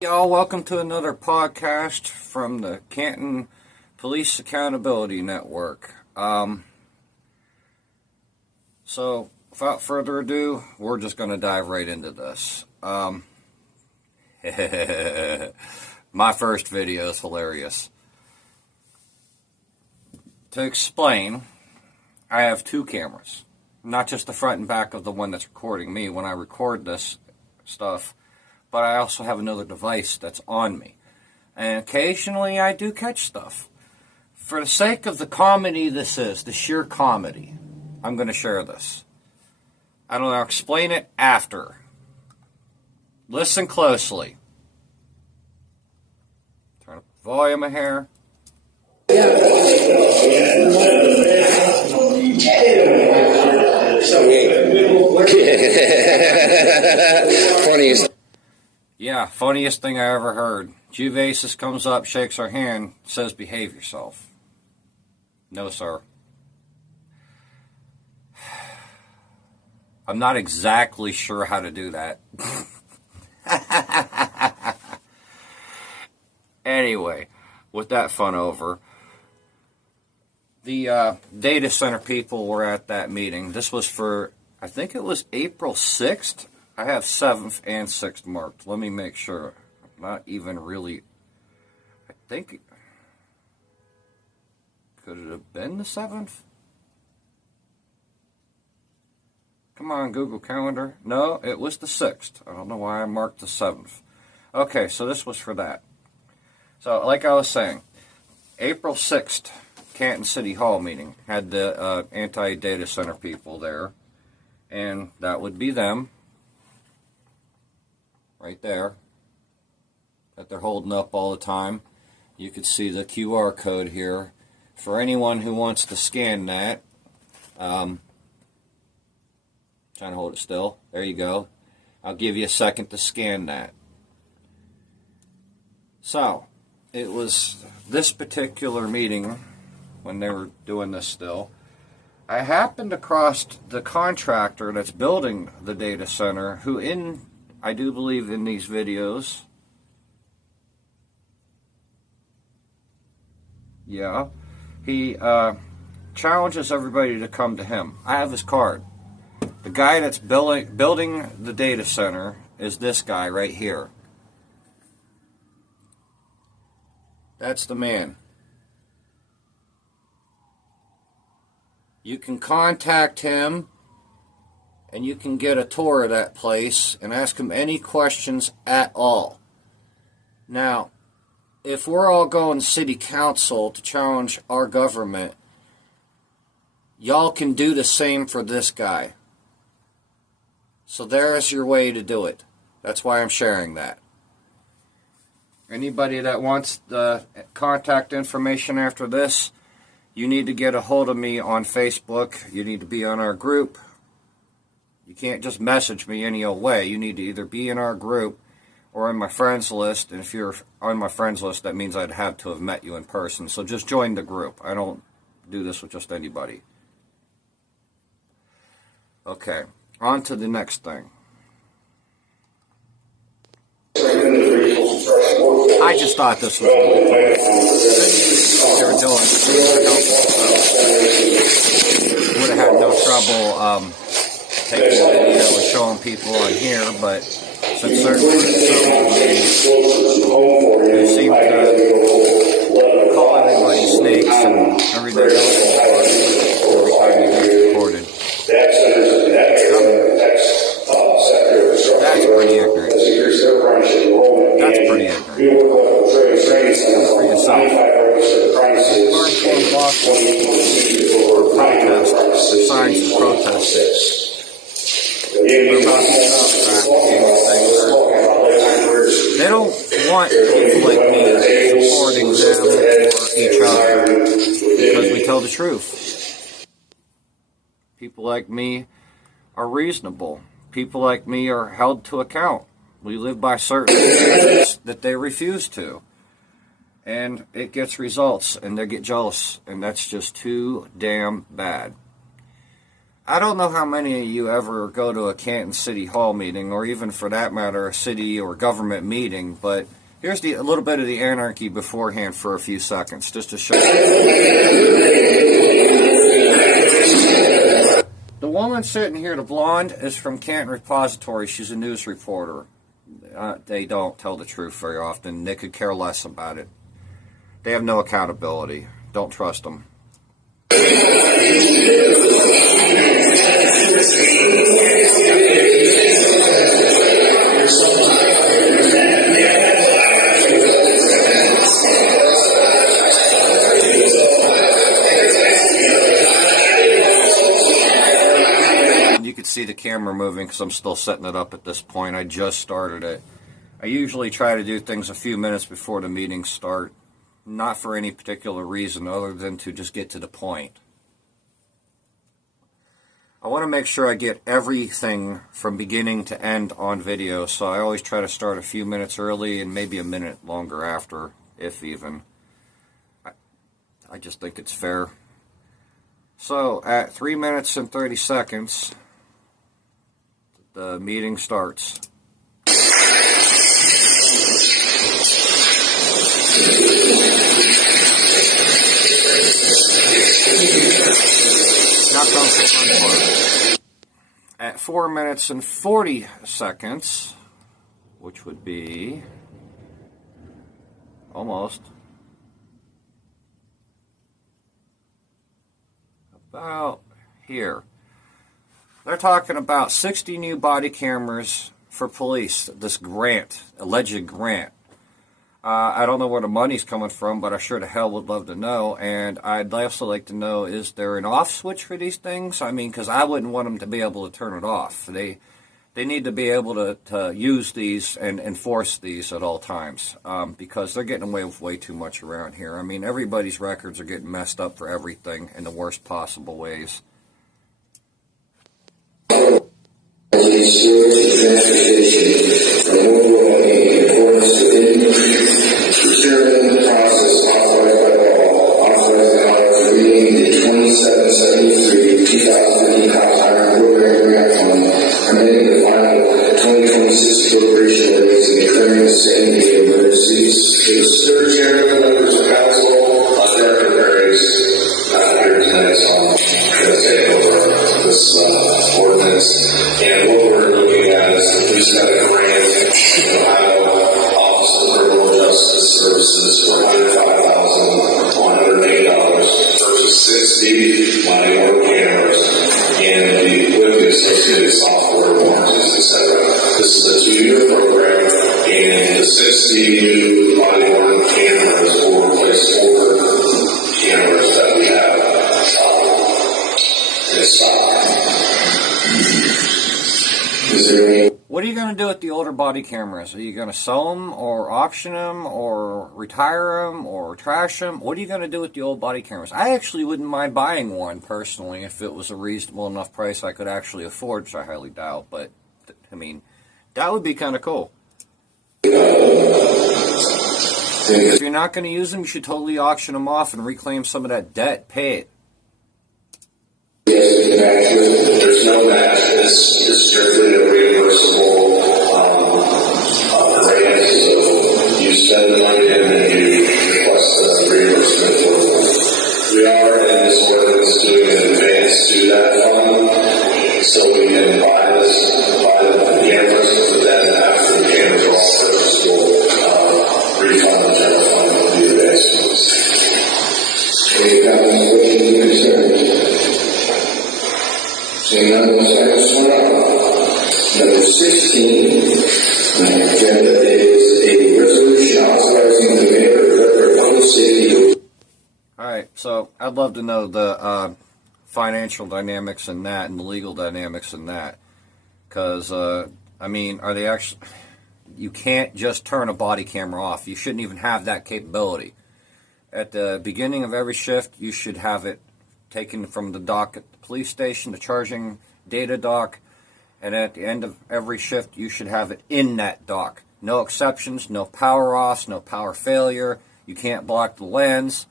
Y'all, welcome to another podcast from the Canton Police Accountability Network. So, without further ado, we're just going to dive right into this. My first video is hilarious. To explain, I have two cameras. Not just the front and back of the one that's recording me when I record this stuff, but I also have another device that's on me. And occasionally I do catch stuff. For the sake of the comedy this is, the sheer comedy, I'm going to share this. I'm going to explain it after. Listen closely. Turn up the volume a hair. Funniest. Yeah, funniest thing I ever heard. Juvasis comes up, shakes her hand, says, "Behave yourself." No, sir. I'm not exactly sure how to do that. Anyway, with that fun over, the data center people were at that meeting. This was for, I think it was April 6th. I have 7th and 6th marked. Let me make sure. Not even really. I think. Could it have been the 7th? Come on, Google Calendar. No, it was the 6th. I don't know why I marked the 7th. Okay, so this was for that. So, like I was saying, April 6th, Canton City Hall meeting. Had the anti-data center people there. And that would be them. Right there, that they're holding up all the time. You could see the QR code here. For anyone who wants to scan that, trying to hold it still. There you go. I'll give you a second to scan that. So, it was this particular meeting, when they were doing this still, I happened across the contractor that's building the data center, who I do believe in these videos. Yeah. He challenges everybody to come to him. I have his card. The guy that's building the data center is this guy right here. That's the man. You can contact him, and you can get a tour of that place and ask him any questions at all. Now, if we're all going to city council to challenge our government, y'all can do the same for this guy. So there's your way to do it. That's why I'm sharing that. Anybody that wants the contact information after this, you need to get a hold of me on Facebook. You need to be on our group. You can't just message me any old way. You need to either be in our group or in my friends list. And if you're on my friends list, that means I'd have to have met you in person. So just join the group. I don't do this with just anybody. Okay, on to the next thing. I just thought this was really cool. They were doing would have had no trouble taking a video and showing people on here, but since certain people who seem to call everybody snakes and everything else every time it gets recorded, that's pretty ignorant. That's pretty ignorant. For yourself. Or protest, the signs to protest it. They don't want people like me supporting them or each other because we tell the truth. People like me are reasonable. People like me are held to account. We live by certain standards that they refuse to. And it gets results, and they get jealous, and that's just too damn bad. I don't know how many of you ever go to a Canton City Hall meeting, or even for that matter, a city or government meeting, but here's a little bit of the anarchy beforehand for a few seconds, just to show you. The woman sitting here, the blonde, is from Canton Repository. She's a news reporter. They don't tell the truth very often. They could care less about it. They have no accountability. Don't trust them. You could see the camera moving because I'm still setting it up at this point. I just started it. I usually try to do things a few minutes before the meetings start. Not for any particular reason other than to just get to the point. I want to make sure I get everything from beginning to end on video, so I always try to start a few minutes early and maybe a minute longer after, if even. I just think it's fair. So, at 3 minutes and 30 seconds, the meeting starts. Now comes the fun part. At 4 minutes and 40 seconds, which would be almost about here, they're talking about 60 new body cameras for police, this grant, alleged grant. I don't know where the money's coming from, but I sure the hell would love to know. And I'd also like to know, is there an off switch for these things? I mean, because I wouldn't want them to be able to turn it off. They need to be able to use these and enforce these at all times, because they're getting away with way too much around here. I mean, everybody's records are getting messed up for everything in the worst possible ways. Procurement process authorized by law, authorizing creating the 2773 2015 Cop Hiring Program Grant Fund, amending the final 2026 appropriation rates and declaring the same day emergencies. Mr. Chairman, members of council, Director Perry's not here tonight, so I'm going to take over this ordinance. And what we're looking at is the police got a grant in Ohio Office of Criminal Justice Services for $105,108 versus 60 body worn cameras and with the associated software warranties, etc. This is a 2-year program, and the 60 new body worn cameras will replace 4 cameras that we have in stock. Is there any? What are you going to do with the older body cameras? Are you going to sell them or auction them or retire them or trash them? What are you going to do with the old body cameras? I actually wouldn't mind buying one personally if it was a reasonable enough price I could actually afford, which I highly doubt. But, I mean, that would be kind of cool. If you're not going to use them, you should totally auction them off and reclaim some of that debt. Pay it. There's no match. It's strictly a reimbursable grant. So you spend the money and then you request the reimbursement for it. We are in this ordinance doing an advance to that fund, so we can buy the cameras, but then after the cameras are all purchased, we'll refund the general fund with the advance funds. Any comments, questions, or concerns? Seeing none, we'll start this one out. Number 16 on the agenda is a resolution authorizing the mayor of public safety. All right, so I'd love to know the financial dynamics in that and the legal dynamics in that. Because, I mean, are they actually... You can't just turn a body camera off. You shouldn't even have that capability. At the beginning of every shift, you should have it taken from the dock at the police station, the charging data dock, and at the end of every shift, you should have it in that dock. No exceptions, no power offs, no power failure. You can't block the lens.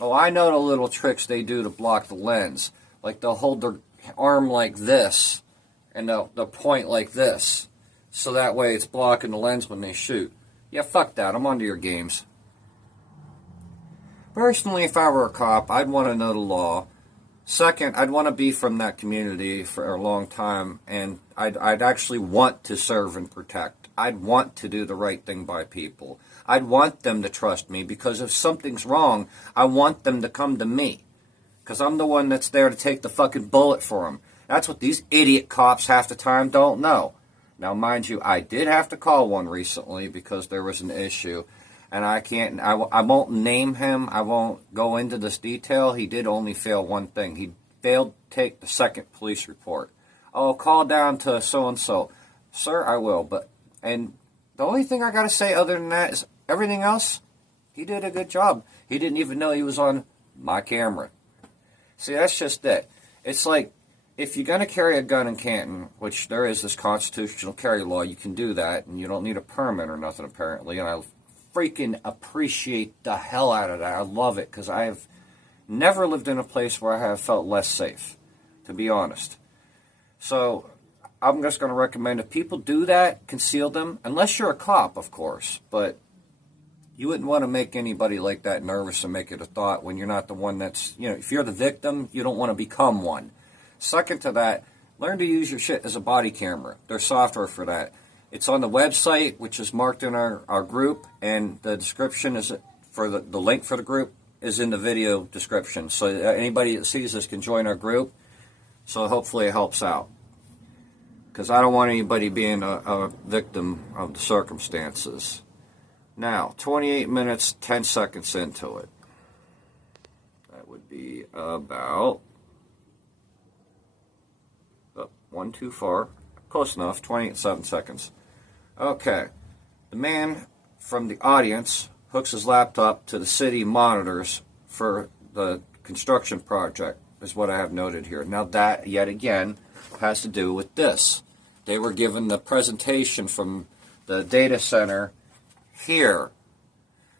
Oh, I know the little tricks they do to block the lens. Like they'll hold their arm like this and the point like this, so that way it's blocking the lens when they shoot. Yeah, fuck that. I'm onto your games. Personally, if I were a cop, I'd want to know the law. Second, I'd want to be from that community for a long time, and I'd actually want to serve and protect. I'd want to do the right thing by people. I'd want them to trust me, because if something's wrong, I want them to come to me, because I'm the one that's there to take the fucking bullet for them. That's what these idiot cops half the time don't know. Now, mind you, I did have to call one recently because there was an issue. And I won't name him. I won't go into this detail. He did only fail one thing. He failed to take the second police report. Oh, call down to so-and-so. Sir, I will. And the only thing I got to say other than that is everything else, he did a good job. He didn't even know he was on my camera. See, that's just it. It's like, if you're going to carry a gun in Canton, which there is this constitutional carry law, you can do that, and you don't need a permit or nothing, apparently, and I freaking appreciate the hell out of that. I love it, because I have never lived in a place where I have felt less safe, to be honest. So I'm just going to recommend if people do that, conceal them, unless you're a cop, of course. But you wouldn't want to make anybody like that nervous and make it a thought when you're not the one that's, if you're the victim, you don't want to become one. Second to that, learn to use your shit as a body camera. There's software for that. It's on the website, which is marked in our group, and the description is for the link for the group is in the video description. So anybody that sees this can join our group. So hopefully it helps out, because I don't want anybody being a victim of the circumstances. Now, 28 minutes, 10 seconds into it. That would be about one too far. Close enough, 27 seconds. Okay, the man from the audience hooks his laptop to the city monitors for the construction project, is what I have noted here. Now that, yet again, has to do with this. They were given the presentation from the data center here.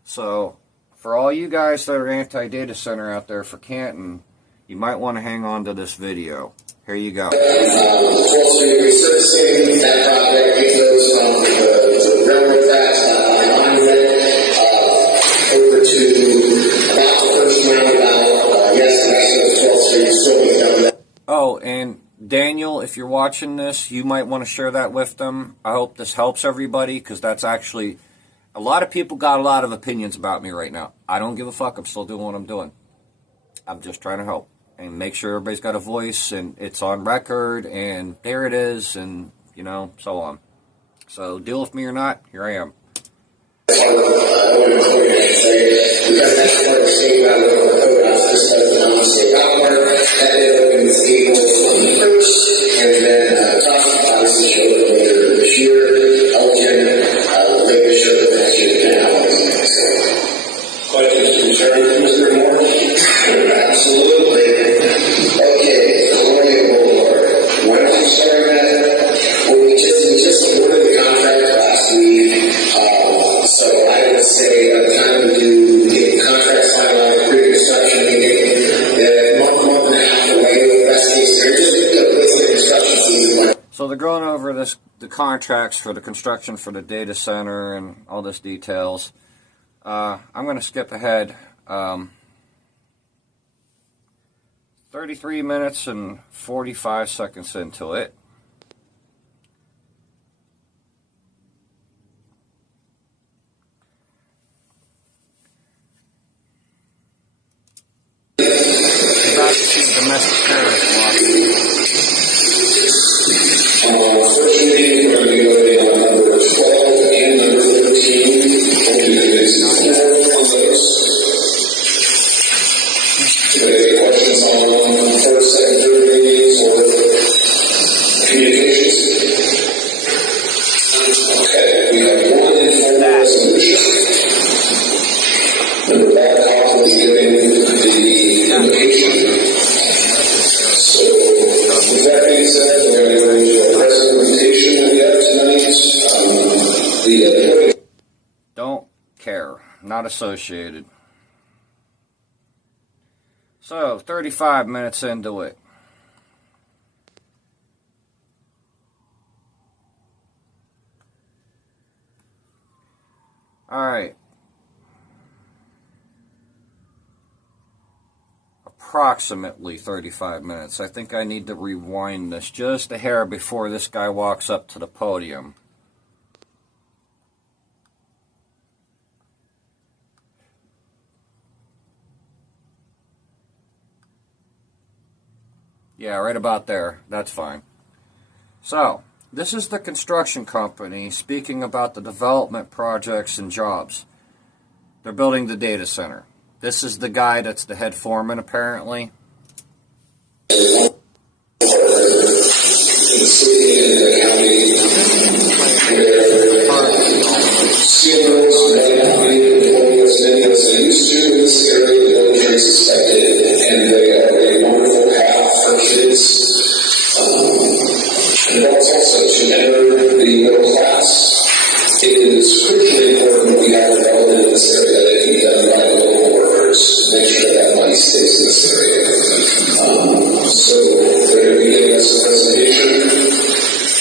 So, for all you guys that are anti-data center out there for Canton, you might want to hang on to this video. Here you go. 12th Street resurfacing, that project, it goes from the railroad tracks, monument, over to about the first roundabout, yes, the rest of the 12th Street, still being done that. Oh, and Daniel, if you're watching this, you might want to share that with them. I hope this helps everybody, because that's actually, a lot of people got a lot of opinions about me right now. I don't give a fuck. I'm still doing what I'm doing. I'm just trying to help and make sure everybody's got a voice and it's on record and there it is, and so on. So deal with me or not, here I am. Because that's what we're seeing about the code house, this does the non-state outward, that did open this April 21st, and then Thompson obviously showed up later this year, Elgin later showed up next year, now. Questions, concerns, Mr. Moore? Absolutely. Okay, Colonial Boulevard. When I'm starting that, well, we just awarded the contract last week. So I would say by the time we do get the contract finalized, pre-construction meeting, month and a half away, best case scenario, just basically the construction season. So they're going over the contracts for the construction for the data center and all this details. I'm going to skip ahead. 33 minutes and 45 seconds into it. About to see domestic terrorists walking. Unfortunately, we're going to be looking at number 12 and number 13. Hopefully, it's not on those. Any questions on first, second, third readings or communications? Okay, we have one informal resolution. Number 5 will be giving the invocation. So, with that being said, we're going to go into our presentation we have tonight. Don't care. Not associated. So, 35 minutes into it. Alright. Approximately 35 minutes. I think I need to rewind this just a hair before this guy walks up to the podium. Yeah, right about there. That's fine. So, this is the construction company speaking about the development projects and jobs. They're building the data center. This is the guy that's the head foreman, apparently. The city and the county, where CEOs may not be deploying as many as they used to in this area. The military is suspected, and they are a wonderful path for kids. And that's also to enter the middle class. It is critically important we have development in this area that can be done by local workers. Make sure that money stays in this area. So they're going to be giving us a presentation,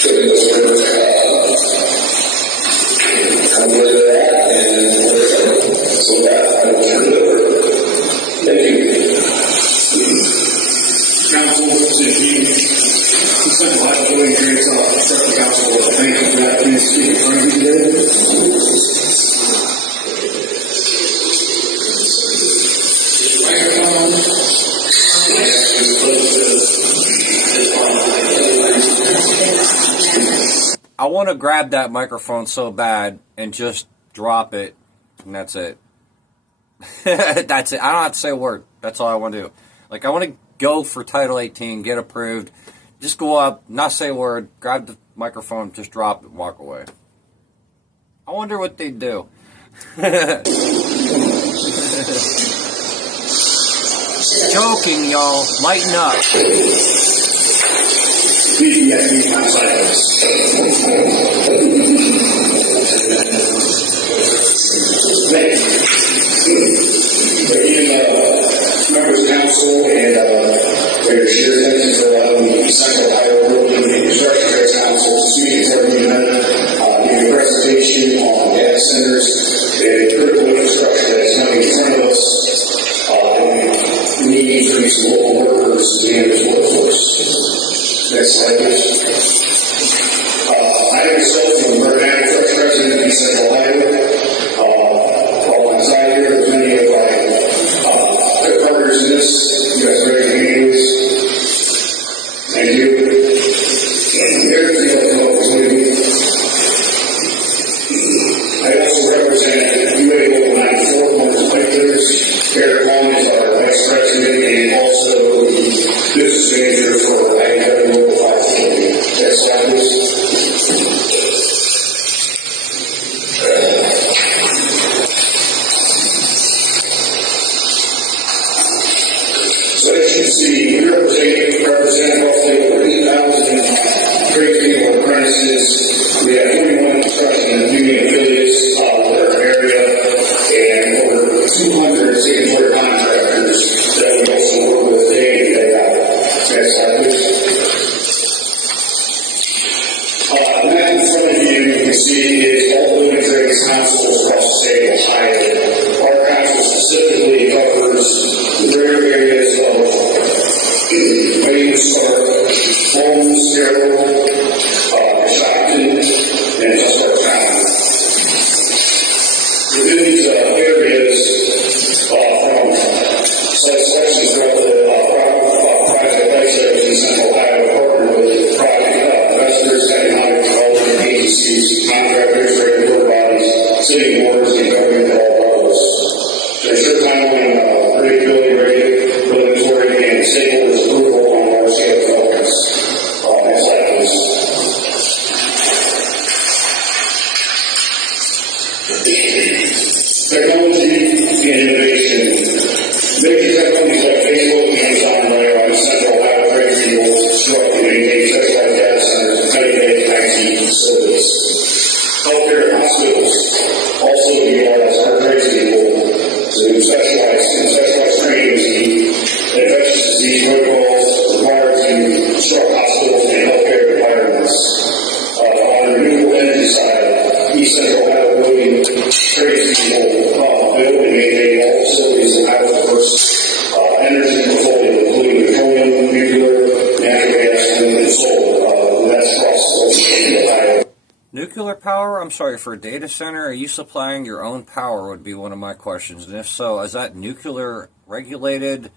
giving us where they're at, and where they're at, and where they're going. So that I will turn it over. Thank you. Council, C.P.A.N. Central Iowa Building Trades Construction Council, thank you for that. Please speak in front of you today. I want to grab that microphone so bad and just drop it, and that's it. That's it. I don't have to say a word. That's all I want to do. Like, I want to go for Title 18, get approved, just go up, not say a word, grab the microphone, just drop it, and walk away. I wonder what they'd do. Joking, y'all. Lighten up. Please be at meeting on silence. Thank you. Again, members of council and Mayor Shear, thank you for allowing the Central Iowa Building and Construction Trades Council to speak before you tonight, give a presentation on data centers and critical infrastructure that is coming in front of us. We need to increase local workers to manage workforce. Next slide, please. I myself am a American truck president in Central Iowa. While I'm inside here, there's many of my partners in this. You guys ready to meet us? Thank you. There's the other opportunity. I also represent UA Local 94, one of the regulars. Eric Long is our vice president and also the business manager for IW Local 540. Next slide, please. So as you see, we represent roughly over 8,000 tradespeople and apprentices. We have 21 construction and union affiliates in our area and over 200 signatory contractors that we also work with day in and day out. Next slide, please. The map in front of you can see is all building trades councils across the state of Ohio. Our council specifically covers the rare areas of Wayne, Stark, Holmes, Carroll, Shopton, and Stark County. Within these areas, from site selections throughout the project life cycles in Central Iowa, partner with private investors, economic development agencies, contractors, regulatory bodies, city boards, and government at all levels. To ensure timely and predictability, regulatory, and stakeholders' approval on large-scale developments. Next slide, please. Technology and innovation. Major companies like Facebook, Amazon, and Amazon Central Iowa trade fields construct and maintain centralized data centers and cutting-edge IT facilities. Healthcare hospitals also utilize our tradespeople to specialized training team. Infectious disease protocols required to construct hospitals and healthcare environments. On the renewable energy side, East Central Iowa Building Trades people build and maintain all facilities and have a diverse energy portfolio, including petroleum, nuclear, natural gas, wind, and solar. That's across Ohio. Nuclear power? I'm sorry, for a data center, are you supplying your own power would be one of my questions. And if so, is that nuclear regulated,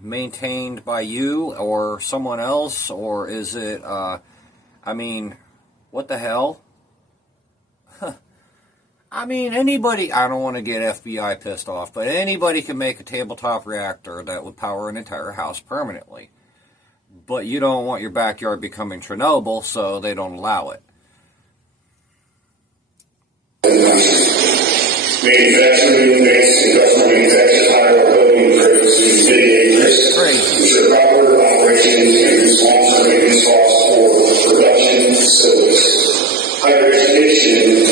maintained by you or someone else? Or is it, what the hell? Anybody, I don't want to get FBI pissed off, but anybody can make a tabletop reactor that would power an entire house permanently. But you don't want your backyard becoming Chernobyl, so they don't allow it. Manufacturing, advanced industrial manufacturing, higher building, frequencies, mitigate risks, ensure proper operations, and reduce long-term maintenance costs for production facilities. Higher education,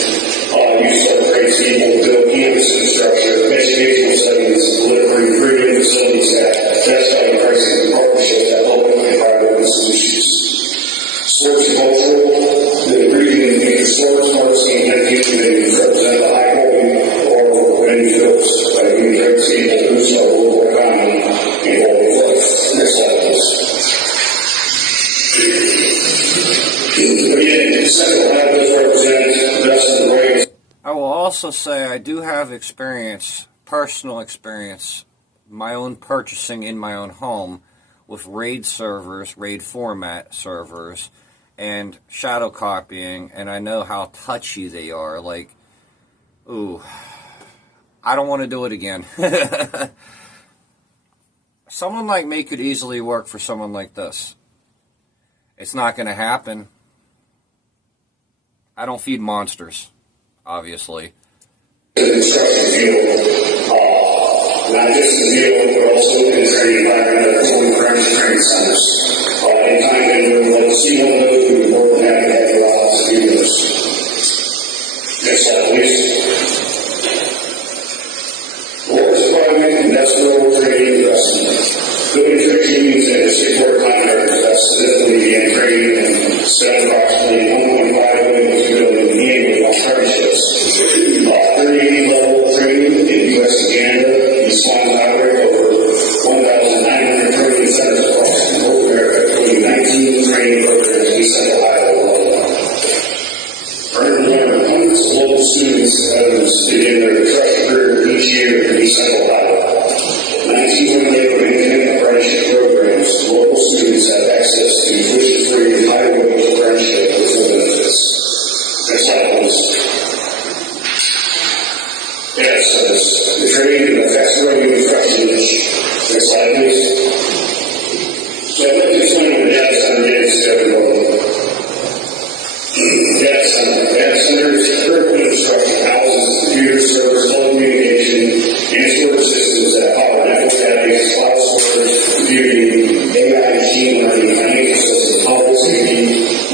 use of trades people, build campus infrastructure, educational settings, delivering premium facilities at best value pricing and partnerships at public and private institutions. Sports and cultural, the ingredient in sports, marketing, and entertainment represent the high quality of our venue fields by giving trades people boost our local economy and quality of life. Next slide, please. Again, Central Ohio does represent the best of the range. I will also say I do have experience, personal experience, my own purchasing in my own home with RAID servers, RAID format servers, and shadow copying, and I know how touchy they are. Like, ooh, I don't want to do it again. Someone like me could easily work for someone like this. It's not going to happen. I don't feed monsters, obviously. Construction field, not just the field, but also in the training environment at performing training centers. Anytime anyone would like to see one of those, we would more than happy to have you all to do those. Next slide, please. Forest Department, industrial training investment. Building friction means that state-board contractors that significantly began training and spent approximately $1.5 million to building annually on partnerships. 30-level training in the U.S. and Canada. These funds operate over 1,900 training centers across North America, including 19 training programs in Central Ohio alone. Earning more than hundreds of local students begin their construction career each year in East Central Ohio. 1928 independent apprenticeship programs. Local students have access to tuition-free and high-wage apprenticeship with full benefits. Next slide, please. Yes, the training and the fast-growing construction niche. Next slide, please. So I'd like to explain what a data center is to everyone. Data center is critical infrastructure houses, computers, servers, telecommunication, and storage systems that power network database, cloud storage, computing, AI, machine learning, financial systems, public safety,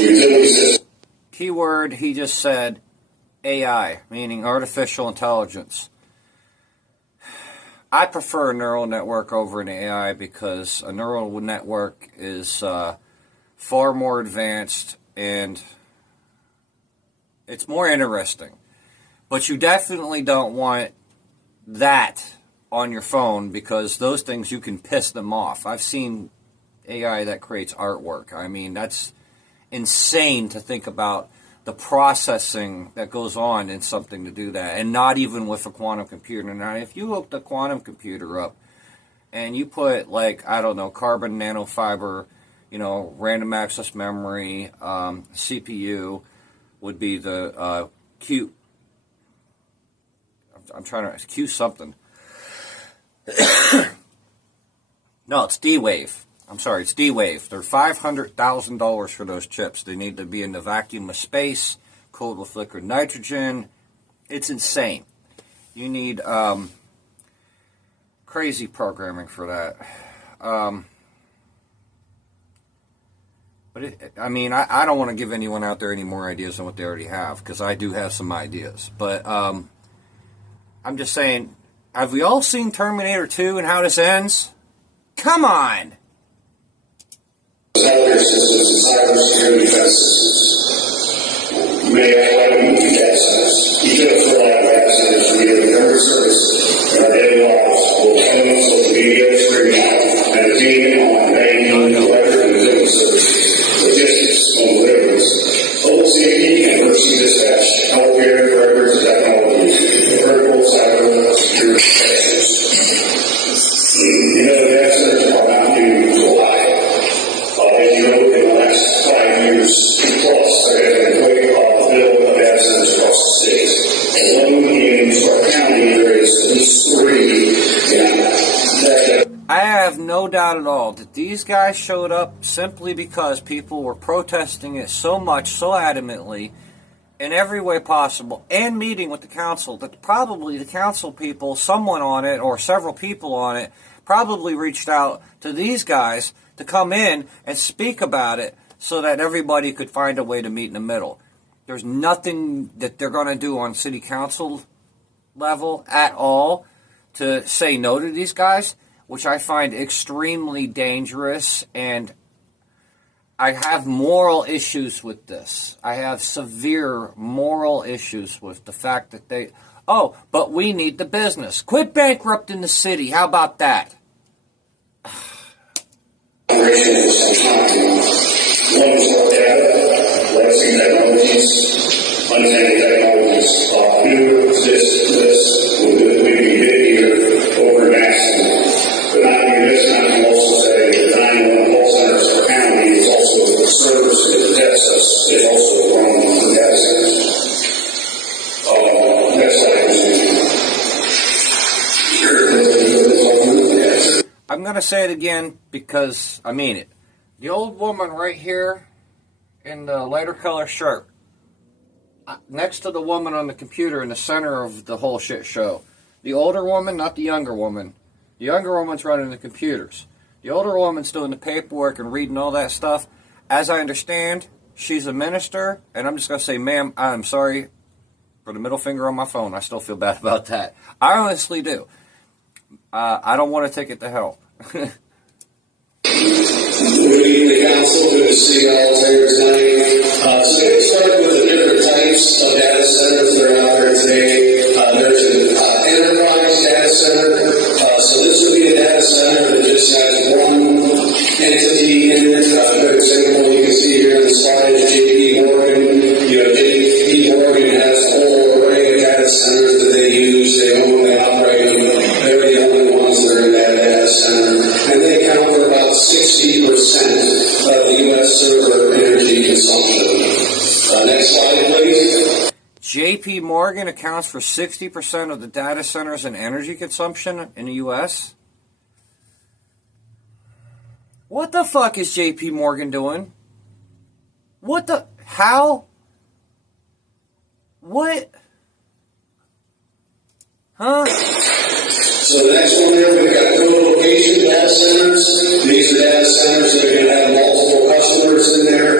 utility systems. Keyword he just said, AI, meaning artificial intelligence. I prefer a neural network over an AI because a neural network is far more advanced and it's more interesting. But you definitely don't want that on your phone because those things, you can piss them off. I've seen AI that creates artwork. I mean, that's insane to think about the processing that goes on in something to do that, and not even with a quantum computer. Now, if you hook the quantum computer up and you put, like, I don't know, carbon nanofiber, random access memory, CPU would be the Q. I'm trying to Q something. No, it's D-Wave. I'm sorry, it's D-Wave. They're $500,000 for those chips. They need to be in the vacuum of space, cooled with liquid nitrogen. It's insane. You need crazy programming for that. But I don't want to give anyone out there any more ideas than what they already have, because I do have some ideas. But I'm just saying, have we all seen Terminator 2 and how this ends? Come on! Healthcare systems and cybersecurity defense systems. You may have to multi data centers. Each of us rely on data in Stark County, there is at least 3, I have no doubt at all that these guys showed up simply because people were protesting it so much, so adamantly, in every way possible, and meeting with the council, that probably the council people, someone on it, or several people on it, probably reached out to these guys to come in and speak about it so that everybody could find a way to meet in the middle. There's nothing that they're going to do on city council level at all to say no to these guys, which I find extremely dangerous, and I have moral issues with this. I have severe moral issues with the fact that but we need the business. Quit bankrupting the city. How about that? operational for some time. One was our data, legacy technologies, untainted technologies. New, this would be big here over national. But not only this, I can also say that 911 call centers for county is also a service that Texas is also grown for data centers. Next slide, please. I'm going to say it again because I mean it. The old woman right here in the lighter color shirt, next to the woman on the computer in the center of the whole shit show. The older woman, not the younger woman. The younger woman's running the computers. The older woman's doing the paperwork and reading all that stuff. As I understand, she's a minister, and I'm just going to say, ma'am, I'm sorry for the middle finger on my phone. I still feel bad about that. I honestly do. I don't want to take it to hell. Good evening, council. Good to see you all here tonight. So getting started with the different types of data centers that are out there today. There's an enterprise data center. So this would be a data center that just has one entity in it. A good example you can see here in the slide is J.P.Morgan. J.P. Morgan has a whole array of data centers that they use. They own, they operate them. They're the only ones that are in that data center. And they account for about 60% of the U.S. server energy consumption. Next slide, please. J.P. Morgan accounts for 60% of the data centers and energy consumption in the U.S.? What the fuck is J.P. Morgan doing? What the... How? What? Huh? So the next one there, we've got co-location data centers. These are data centers that are going to have multiple customers in there.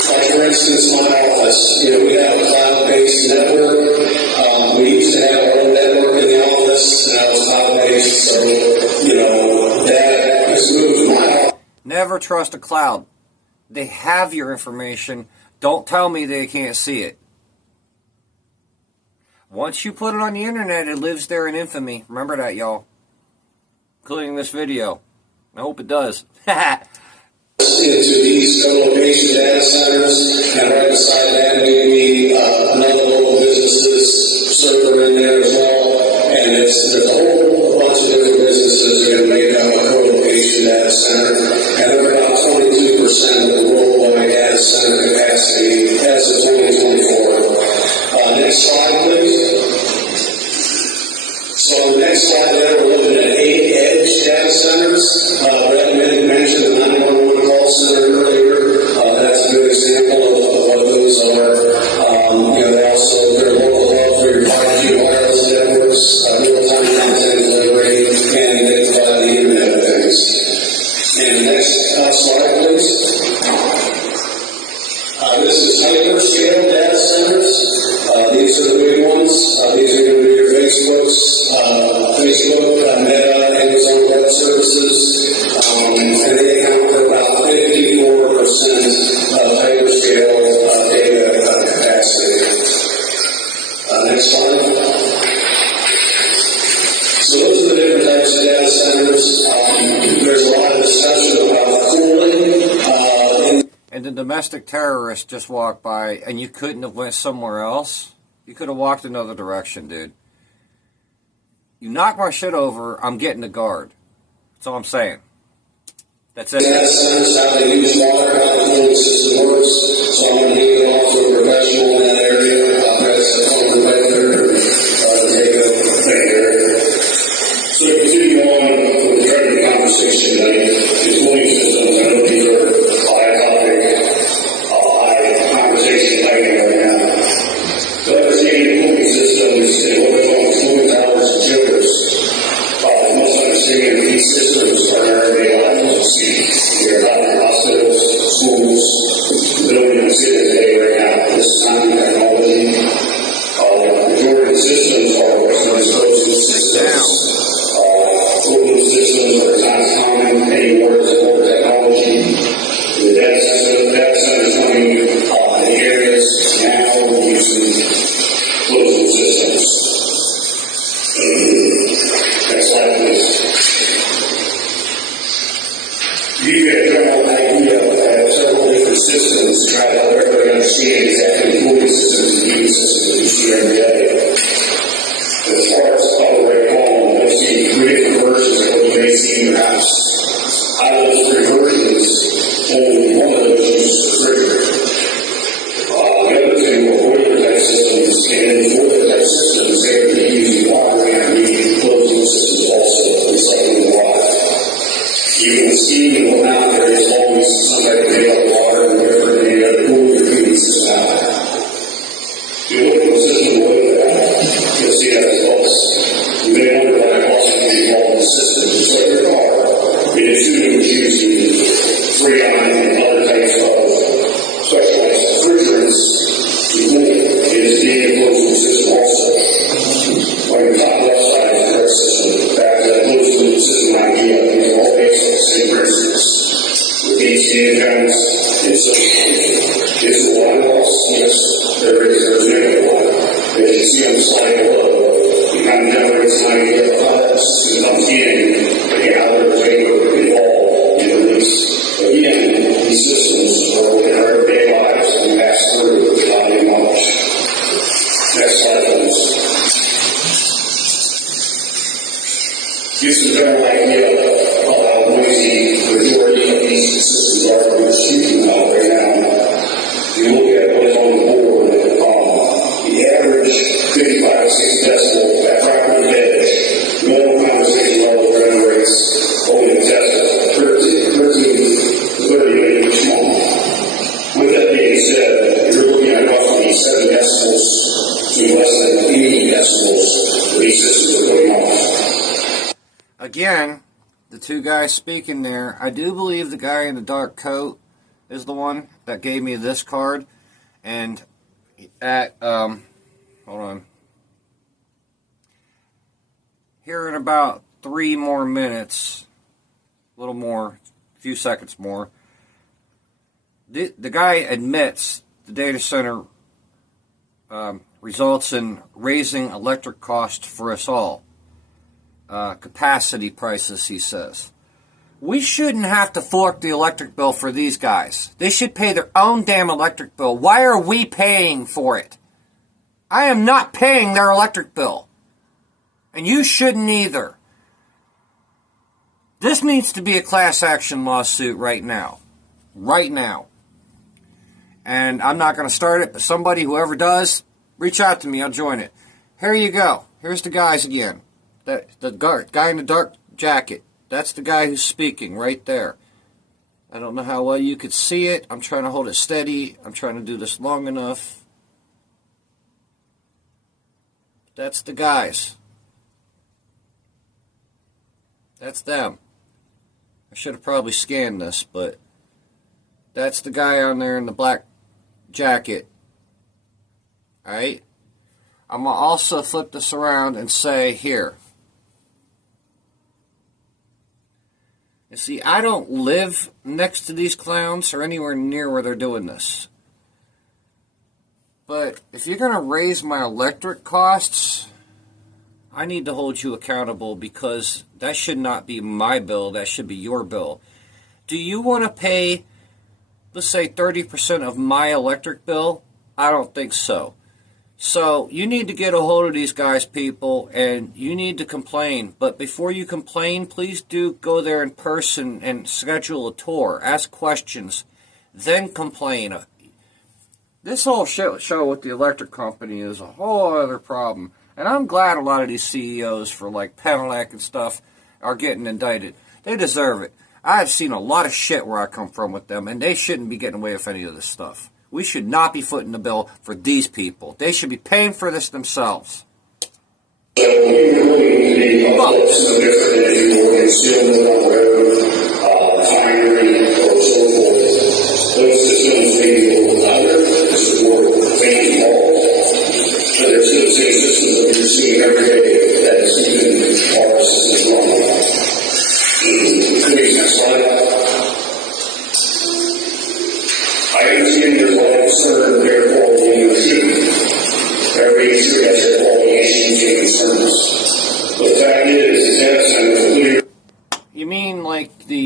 Like for instance, my office, we have a cloud-based network. We used to have our own network in the office, and that was cloud-based. So, that has moved to my office. Never trust a cloud. They have your information. Don't tell me they can't see it. Once you put it on the internet, it lives there in infamy. Remember that, y'all. Including this video. I hope it does. Into these co-location data centers, and right beside that, maybe another local business's server in there as well. And there's a whole bunch of different businesses that are going to make up a co-location data center. And they're about 22% of the worldwide data center capacity as of 2024. Next slide, please. So on the next slide there, we're looking at 8 edge data centers. Brett mentioned the 911 call center earlier. That's a good example of what those are. They're local hub for your 5G wireless networks, real-time content delivery, and they provide the Internet of Things. And the next slide, please. This is hyperscale data centers. These are the big ones. These are going to be your Facebook, Meta, Amazon Web Services, and they account for about 54% of hyperscale data capacity. Next slide. So those are the different types of data centers. There's a lot of discussion about cooling. And the domestic terrorist just walked by, and you couldn't have went somewhere else? You could have walked another direction, dude. You knock my shit over, I'm getting the guard. That's all I'm saying. That's it. Data centers, how they use water, how the cooling system works. So I'm going to hand it off to a professional in that area. That's a see every day. As far as other way home, you'll see 3 different versions of what you may see in your house. Out of those 3 versions, only one of those uses the refrigerator. The other 2 are boiler type systems, and in the boiler type systems, they are using water and reusing closing systems also, recycling water. Even the steam and whatnot, there is always some type of bailout water and different than any other cooling or heating system out there. If you look at the system below that, you'll see that results. You may wonder why I'm also getting involved in the system. Just like your car, it assumes using Freon and other types of specialized refrigerants to cool. It is being a closed system also. On your top left side of the correct system, back to that closed loop system idea, these are all based on the same principles. With HDA vents and so forth. Is the water loss? Yes, there is. There's negative water. As you see on the slide below, it kind of generates an idea of how that system comes in and how there's vapor involved in the release. Again, these systems are in our everyday lives and pass through without any knowledge. Next slide, please. Gives a general idea of how noisy the majority of these systems are that we're speaking about right now. If you look at what's on the board, the average 55 to 60 decibel at property edge, normal conversation level generates only a test of 13 to 30 minutes each month. With that being said, you're looking at roughly 7 decibels to less than 80 decibels that these systems are putting off. Again, the 2 guys speaking there, I do believe the guy in the dark coat is the one that gave me this card. And at, hold on. Here in about 3 more minutes, a little more, a few seconds more, the guy admits the data center results in raising electric costs for us all. Capacity prices, he says. We shouldn't have to fork the electric bill for these guys. They should pay their own damn electric bill. Why are we paying for it? I am not paying their electric bill. And you shouldn't either. This needs to be a class action lawsuit right now. Right now. And I'm not going to start it, but somebody, whoever does, reach out to me. I'll join it. Here you go. Here's the guys again. The guy in the dark jacket. That's the guy who's speaking right there. I don't know how well you could see it. I'm trying to hold it steady. I'm trying to do this long enough. That's the guys. That's them. I should have probably scanned this, but that's the guy on there in the black jacket. Alright? I'm going to also flip this around and say here. You see, I don't live next to these clowns or anywhere near where they're doing this. But if you're going to raise my electric costs, I need to hold you accountable because that should not be my bill. That should be your bill. Do you want to pay, let's say, 30% of my electric bill? I don't think so. So you need to get a hold of these guys, people, and you need to complain. But before you complain, please do go there in person and schedule a tour. Ask questions. Then complain. This whole show with the electric company is a whole other problem. And I'm glad a lot of these CEOs for like Penelec and stuff are getting indicted. They deserve it. I've seen a lot of shit where I come from with them, and they shouldn't be getting away with any of this stuff. We should not be footing the bill for these people. They should be paying for this themselves. So we really need to be so different than if you were in steel mill on the road, refinery, or so forth. Those systems may be a little louder to support things involved. But they're still the same systems that we're seeing every day that is keeping our systems running. Please, next slide. I understand there's a lot of concern with air quality in the city. Every industry has air quality issues and concerns. But the fact is, data centers are clear. You mean like the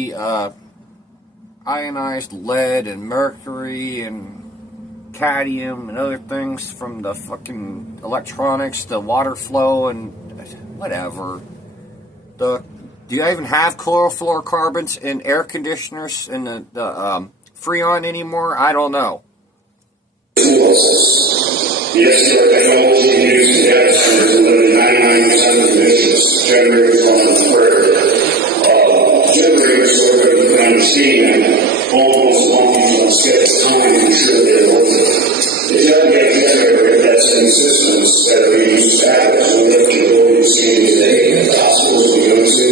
ionized lead and mercury and cadmium and other things from the fucking electronics, the water flow, and whatever. Do you even have chlorofluorocarbons in air conditioners in the Freon anymore? I don't know. Yes, their technology used in data centers eliminates 99% of emissions generated from the prairie. Generators are going to understand almost as long as you don't schedule time to ensure they're working. If you have a generator that's in systems that are used to establish, we have the ability to scan today in the hospitals we go to,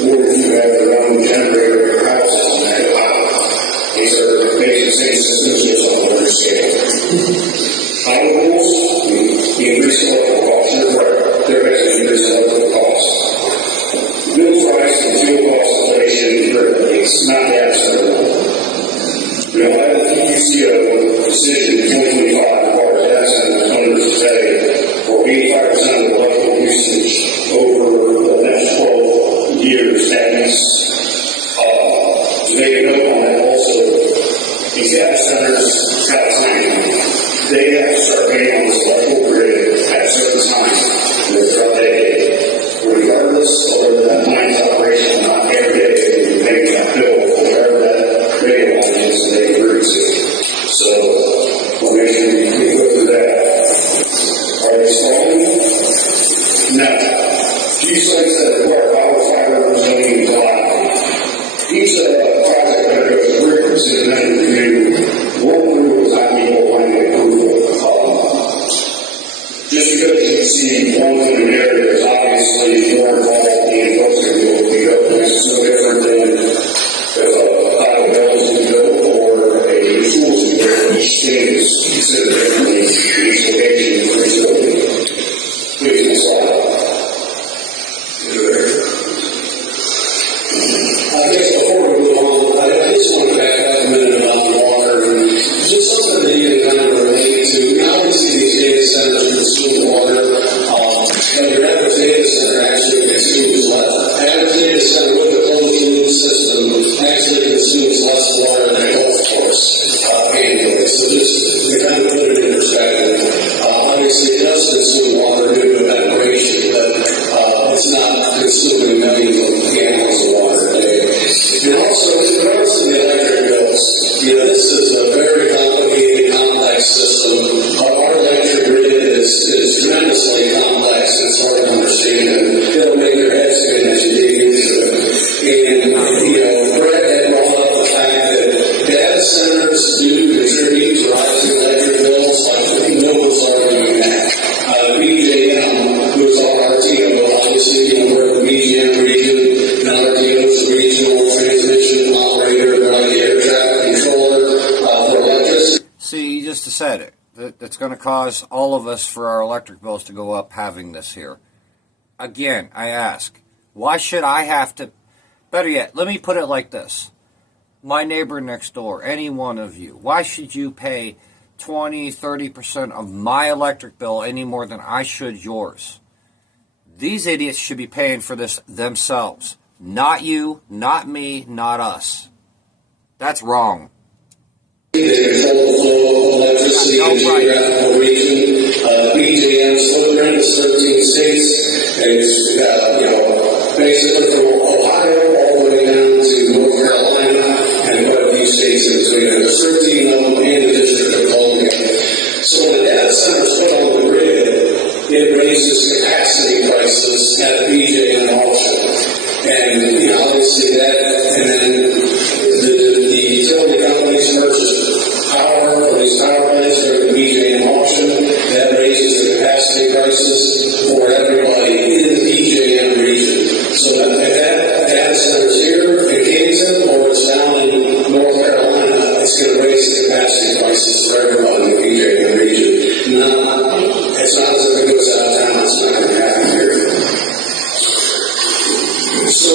or if you have your own generator in your house on that cloud. These are basic same systems just on a larger scale. Power rules, the increased electrical costs. You're correct. They're actually increased electrical costs. Bill price and fuel cost inflation is driven. It's not that simple. We don't have a PUCO decision in 2025 requires data center owners to pay for 85% of the electrical usage over the next 12 years. That means, to make a note on that also, these data centers got time. They have to start paying on this electrical grid at a certain time throughout the day. Regardless of whether that line's operational or not, every day they pay that bill for whatever that radio line is that they agree to. So we'll make sure we go through that. Are they stalling? No. Few sites that require power, fiber, zoning, and collateral. Each project that goes to frequency and then review what approval is not equal line approval. Just because you see one in an area is obviously more involved in what's going to be able to be built. This is no different than if a Taco Bell's to be built or a school's to be built. Each state is considered differently in each location for each building. Please, next slide. I guess before we move on, I just want to back up a minute about the water and just something that you can kind of relate to. Obviously, these data centers consume water, but your average data center actually consumes less. Average data center with a closed loop system actually consumes less water than a golf course annually. So just to kind of put it in perspective, obviously it does consume water due to evaporation, but it's not consuming millions of gallons of water a day. And also, in regards to the electric bills, this is a very complicated, complex system. Our electric grid is tremendously complex. It's hard to understand. It'll make your head spin as you dig into it. And, Brett had brought up the fact that data centers do contribute to rising electric bills. Like, no one's arguing that. BJM, who's our RTO, obviously, we're the BGM region, and RTO is the regional transmission operator. They're like the air traffic controller for electricity. See, you just said it. It's going to cause all of us for our electric bills to go up having this here. Again, I ask, why should I have to... Better yet, let me put it like this. My neighbor next door, any one of you, why should you pay 20, 30% of my electric bill any more than I should yours? These idiots should be paying for this themselves. Not you, not me, not us. That's wrong. They control the flow of electricity in the geographical region. BJM's footprint is 13 states. It's basically from Ohio all the way down to North Carolina and quite a few states in between. There's 13 of them in the District of Columbia. So when the data centers put on the grid, it raises capacity prices at BJM auction. And obviously that, and then the utility companies purchase power for these power plants during the BJM auction. That raises the capacity prices for everybody in the BJM region. So if that data center's here in Canton or it's down in North Carolina, it's going to raise the capacity prices for everybody in the BJM region. It's not as if it goes out of town, it's not going to happen here. So,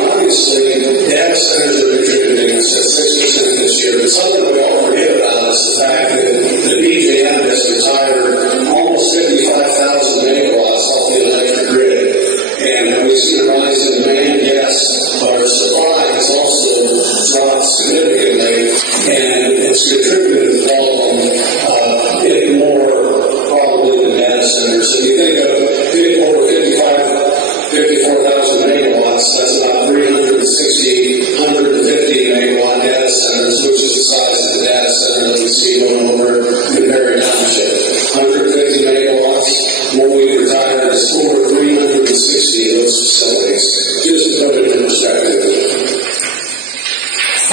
obviously, data centers are contributing, I said 6% this year, but something that we all forget about is the fact that the BJM has retired almost 55,000 megawatts off the electric grid. And we've seen a rise in demand, yes, but our supply it's contributed to all of them, it more probably than data centers. If you think of over 54,000 megawatts, that's about 150 megawatt data centers, which is the size of the data center that we see going over in Berry Township. 150 megawatts. When we retired, it's over 360 of those facilities. Just to put it in perspective.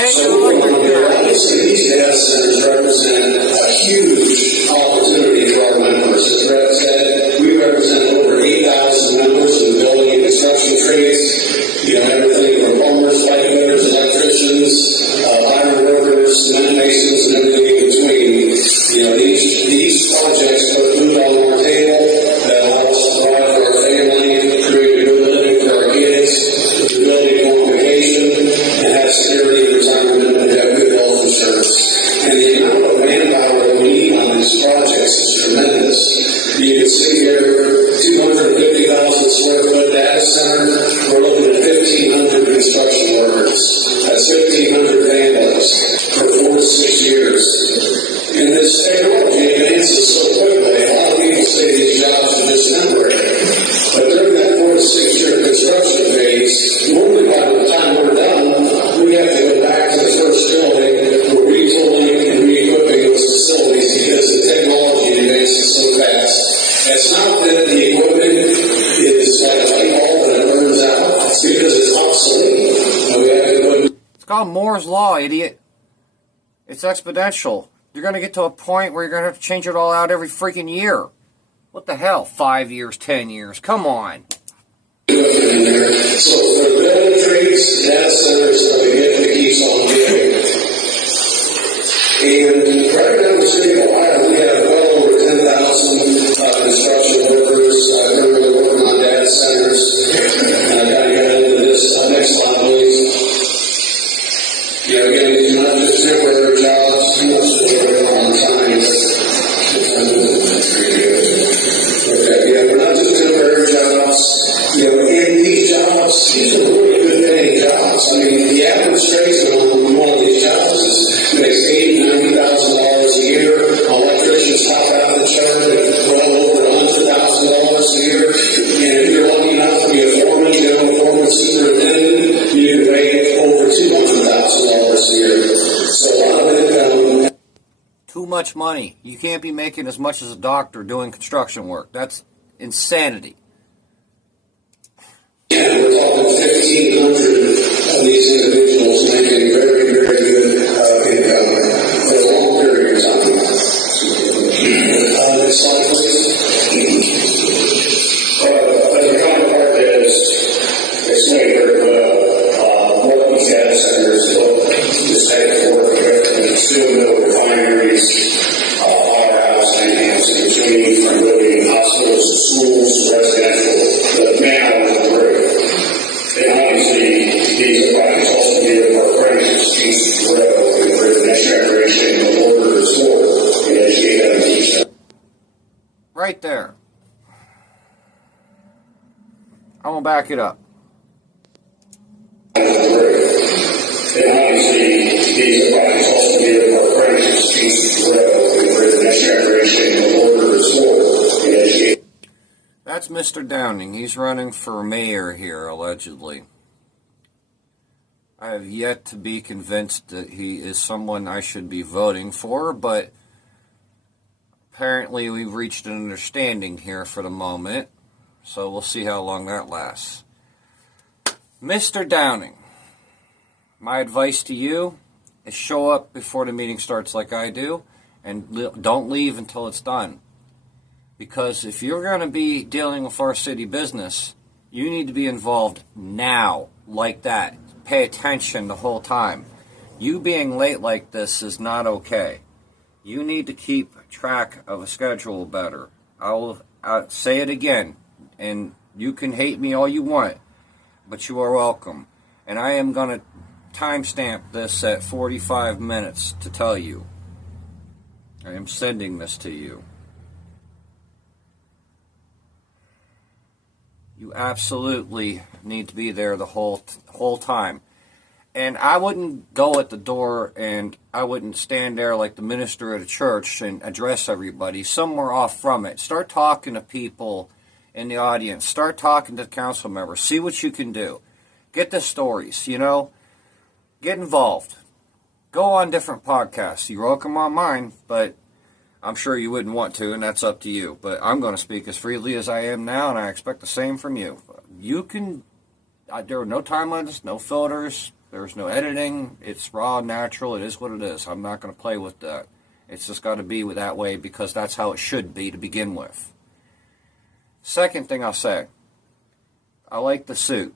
Obviously, these data centers represent a huge opportunity for our members. As Brett said, we represent over 8,000 members in the building and construction trades. Everything from plumbers, pipe fitters, electricians, iron workers, cement masons, and everything in between. These projects put food on our table that allow us to provide for our family, create a good living for our kids, the ability to go on vacation, and have security in retirement, and have good health insurance. And the amount of manpower that we need on these projects is tremendous. You can see here, 250,000 square foot data center. We're looking at 1,500 construction workers. That's 1,500 families for 4 to 6 years. And this technology advances so quickly. A lot of people say these jobs are just temporary. But during that 4 to 6 year construction phase, normally by the time we're done, we have to go back to the first building. We're retooling and re-equipping those facilities because the technology advances so fast. It's not that the equipment is like a light bulb and it burns out. It's because it's obsolete. It's called Moore's Law, idiot. It's exponential. You're going to get to a point where you're going to have to change it all out every freaking year. What the hell? 5 years, 10 years. Come on. So for the building trades, data centers are the gift that keeps on giving. And right now in the state of Ohio, we have well over 10,000 construction workers currently working on data centers. And I got to get into this next slide, please. Again, these are not just temporary jobs. We're on time. We're not just temporary jobs. And these jobs, these are really good paying jobs. I mean, the average tradesman on one of these jobs makes $80,000, $90,000 a year. Electricians top out the chart at well over $100,000 a year. And if you're lucky enough to be a foreman, foreman superintendent, you can make over $200,000 a year. So a lot of income. Too much money. You can't be making as much as a doctor doing construction work. That's insanity. Yeah, we're talking 1,500 of these individuals making very, very good income for a long period of time. Next slide, please. But the counterpart is explained very well. What these data centers do, this type of work, steel mill refineries, powerhouse, anything in between, from building hospitals, schools, residential, but now it's great. And obviously, these are projects also give our apprentices teams to grow and for the next generation of workers forward and educate them and teach them. Right there. I'm going to back it up. And obviously, these are projects also give our apprentices teams to grow and for the next generation of workers forward and educate. That's Mr. Downing. He's running for mayor here, allegedly. I have yet to be convinced that he is someone I should be voting for, but apparently we've reached an understanding here for the moment, so we'll see how long that lasts. Mr. Downing, my advice to you is show up before the meeting starts like I do, and don't leave until it's done. Because if you're going to be dealing with our city business, you need to be involved now, like that. Pay attention the whole time. You being late like this is not okay. You need to keep track of a schedule better. I'll say it again, and you can hate me all you want, but you are welcome. And I am going to timestamp this at 45 minutes to tell you. I am sending this to you. You absolutely need to be there the whole time. And I wouldn't go at the door and I wouldn't stand there like the minister at a church and address everybody. Somewhere off from it. Start talking to people in the audience. Start talking to council members. See what you can do. Get the stories, Get involved. Go on different podcasts. You're welcome on mine, but I'm sure you wouldn't want to, and that's up to you. But I'm going to speak as freely as I am now, and I expect the same from you. You can, there are no time limits, no filters, there's no editing. It's raw, natural, it is what it is. I'm not going to play with that. It's just got to be that way because that's how it should be to begin with. Second thing I'll say, I like the suit.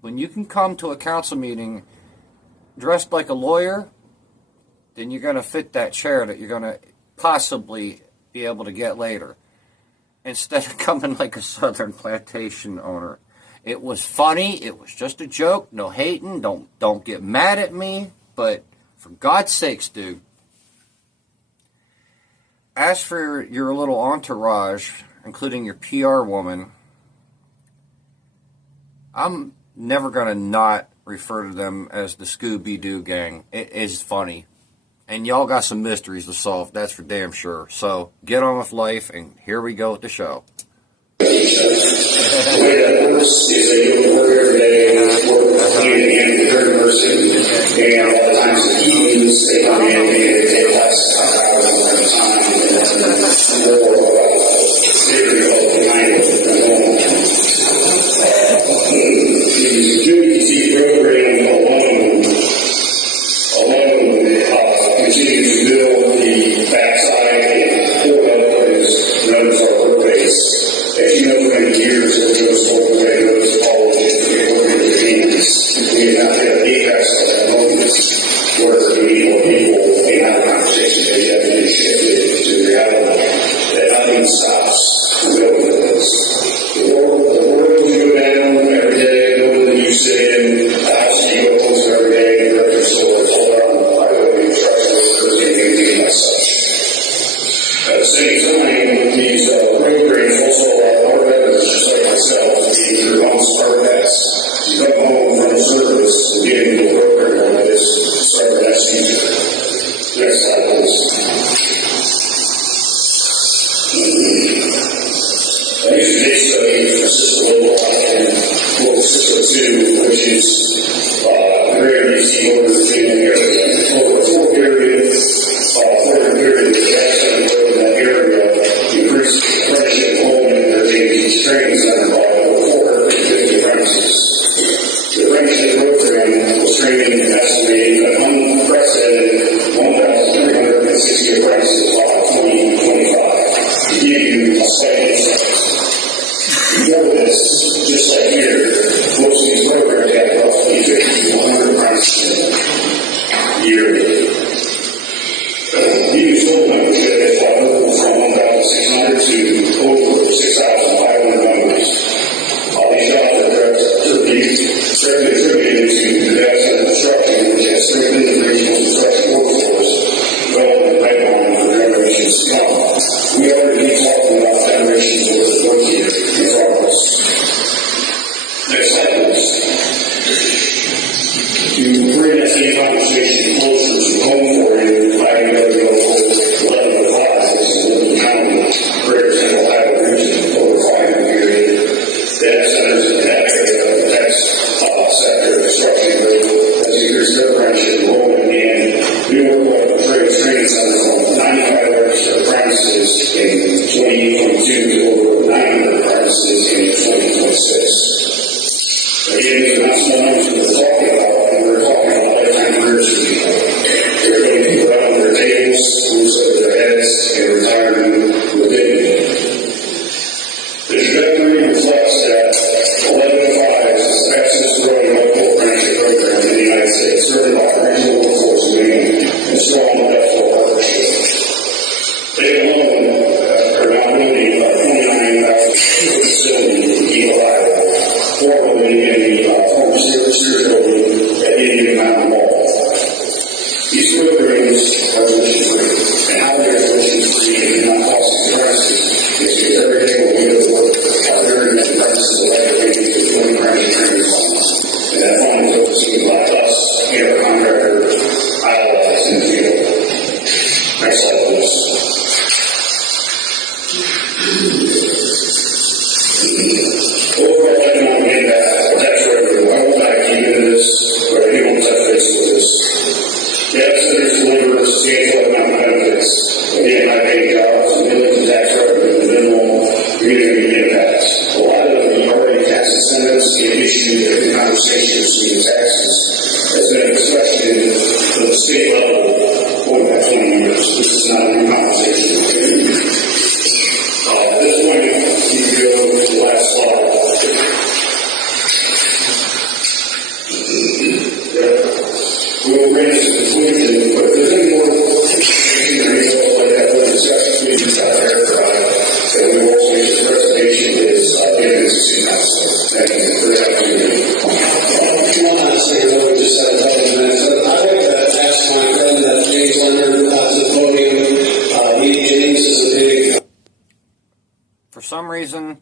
When you can come to a council meeting dressed like a lawyer, then you're going to fit that chair that you're going to possibly be able to get later. Instead of coming like a Southern plantation owner. It was funny. It was just a joke. No hating. Don't get mad at me. But for God's sakes, dude. As for your little entourage, including your PR woman, I'm never going to not refer to them as the Scooby-Doo gang. It is funny. And y'all got some mysteries to solve, that's for damn sure. So get on with life, and here we go with the show. The way that works is that you work every day, work hand in hand with your person, and a lot of times the evenings, they come in and they take less hours at a time, and more theory behind it than normal. The community program alone continues to build the backside and core of what is known as our work base. As you know, for many years, it was sort of the way it was college and working with the teams. We have not had a apex at that moment where we need more people and have a conversation that you have to be shifted to reality that nothing stops from building this. The world will go down every day, the building you sit in, the house you go home to every day, the grocery store is all around by the way construction workers and anything like such. At the same time, these programs also allow our veterans, just like myself, to be through home start pass. You come home from service and get into a program like this, start the next future. Next slide, please. I used a case study for System Local and System 2, which is rare DC over the Canton area. Over a 4-period the gas center in that area increased apprenticeship enrollment in their JP's training center by over 450 apprentices. The apprenticeship program was training and estimating an unprecedented 1,360 apprentices by 2025. To give you a slight insight. Before this, just like here, most of these programs had roughly 50 to 100 apprentices yearly. New school membership has doubled from 1,600 to over 6,500 members. All these jobs are directly attributed to the data center construction, which has strengthened the regional construction workforce development pipeline for generations to come. We already talking about generations worth of work here in front of us. Next slide, please. To bring that same conversation closer to home for you, I am going to go for 11 to 5, which is Lincoln County, Greater Central Iowa region, over a 5-year period. Data centers in that area of the tech sector construction rate has increased their apprenticeship enrollment, and we work with a training center from 95 registered apprentices in 2022 to over 900 apprentices in 2026. Again, these are not small numbers that we're talking about. We're talking about lifetime careers for people. They're putting people out on their tables, roofs over their heads, and retiring with dignity. The trajectory reflects that 11 to 5 is the fastest growing local apprenticeship program in the United States, serving by a regional workforce demand and strong industrial partnership. They alone are now building a 29,000 facility in Eagle, Iowa, formerly in the former Sears building at Indian Mountain Mall. These programs are tuition-free, and how they are tuition-free and not costing apprentices is because every day when we go to work, our very apprentices are like to pay $20 grand in training funds, and that fund is overseen by James Leonard to the podium. Meeting James is a big. For some reason,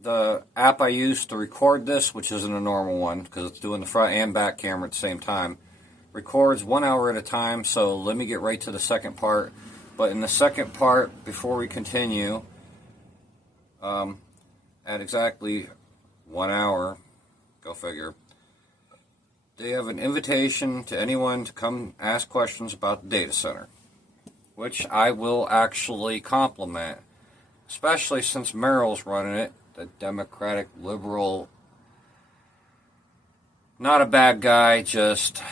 the app I use to record this, which isn't a normal one because it's doing the front and back camera at the same time, records 1 hour at a time. So let me get right to the second part. But in the second part, before we continue, at exactly 1 hour, go figure, they have an invitation to anyone to come ask questions about the data center, which I will actually compliment, especially since Merrill's running it, the Democratic liberal, not a bad guy, just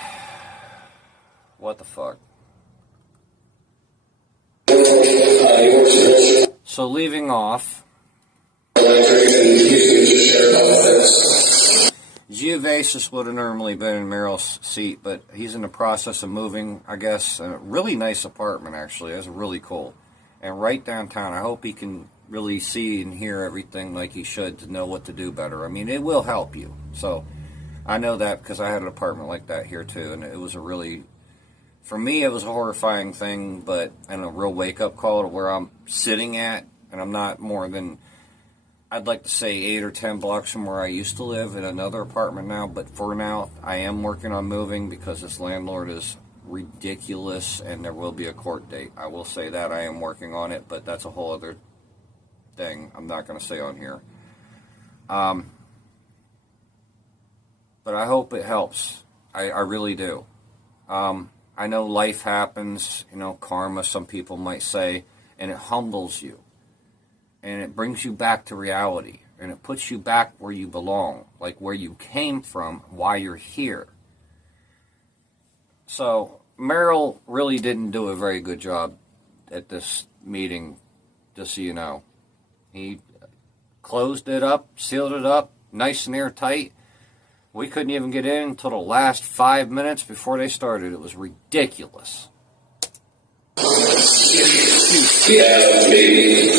what the fuck. So leaving off, Geovasis would have normally been in Merrill's seat, but he's in the process of moving, I guess. A really nice apartment, actually. It's really cool. And right downtown. I hope he can really see and hear everything like he should to know what to do better. I mean, it will help you. So I know that because I had an apartment like that here, too. And it was a really, for me, it was a horrifying thing, but and a real wake-up call to where I'm sitting at. And I'm not more than, I'd like to say 8 or 10 blocks from where I used to live in another apartment now, but for now, I am working on moving because this landlord is ridiculous and there will be a court date. I will say that I am working on it, but that's a whole other thing I'm not going to say on here. But I hope it helps. I really do. I know life happens, karma, some people might say, and it humbles you. And it brings you back to reality. And it puts you back where you belong. Like where you came from, why you're here. So, Merrill really didn't do a very good job at this meeting, just so you know. He closed it up, sealed it up, nice and airtight. We couldn't even get in until the last 5 minutes before they started. It was ridiculous. Yeah, maybe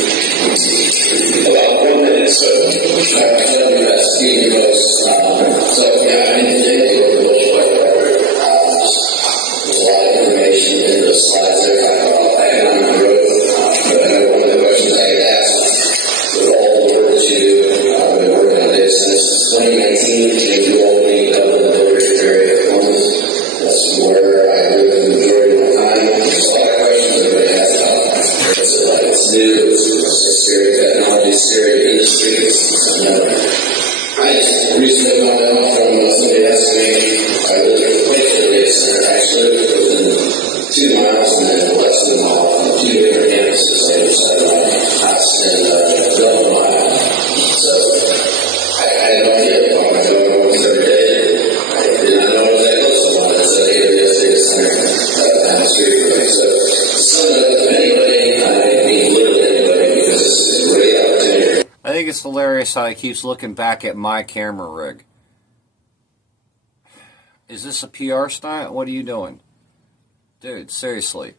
about 1 minute, so I'll tell you that Steve was, so yeah, I mean, today we were much like there's a lot of information in the slides there about economic growth, but I know one of the questions I had asked, with all the work that you do, I've been working on data centers since 2019, and you all need double the builders area at once. That's where I live the majority of my time. There's a lot of questions everybody has about it's new, it's scary technology, scary industry, I just recently found out from somebody asking me, I lived in a place for the data center, actually within 2 miles and then less than a mile from 2 different campuses, I just had my house in double mile. So I had no idea about my going homes every day. I did not know it was that close to one that's an AWS data center down the street from me. So some of anybody, I mean literally anybody, because this is a great opportunity. I think it's hilarious how he keeps looking back at my camera rig. Is this a PR stunt? What are you doing? Dude, seriously.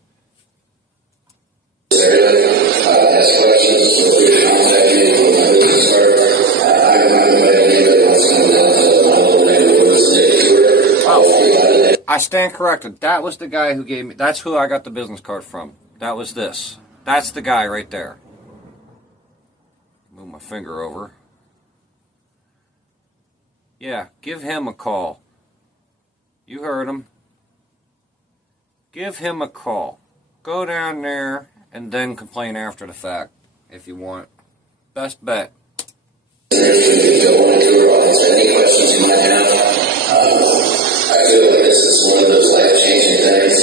Ask questions, feel free to contact me with my business card. I don't invite anybody wants to come down to my little neighborhood estate tour. Oh, I stand corrected. That was the guy who gave me, that's who I got the business card from. That was this. That's the guy right there. Move my finger over. Yeah, give him a call. You heard him. Give him a call. Go down there and then complain after the fact if you want. Best bet. Go on tour, answer any questions you might have. I feel like this is one of those life-changing things.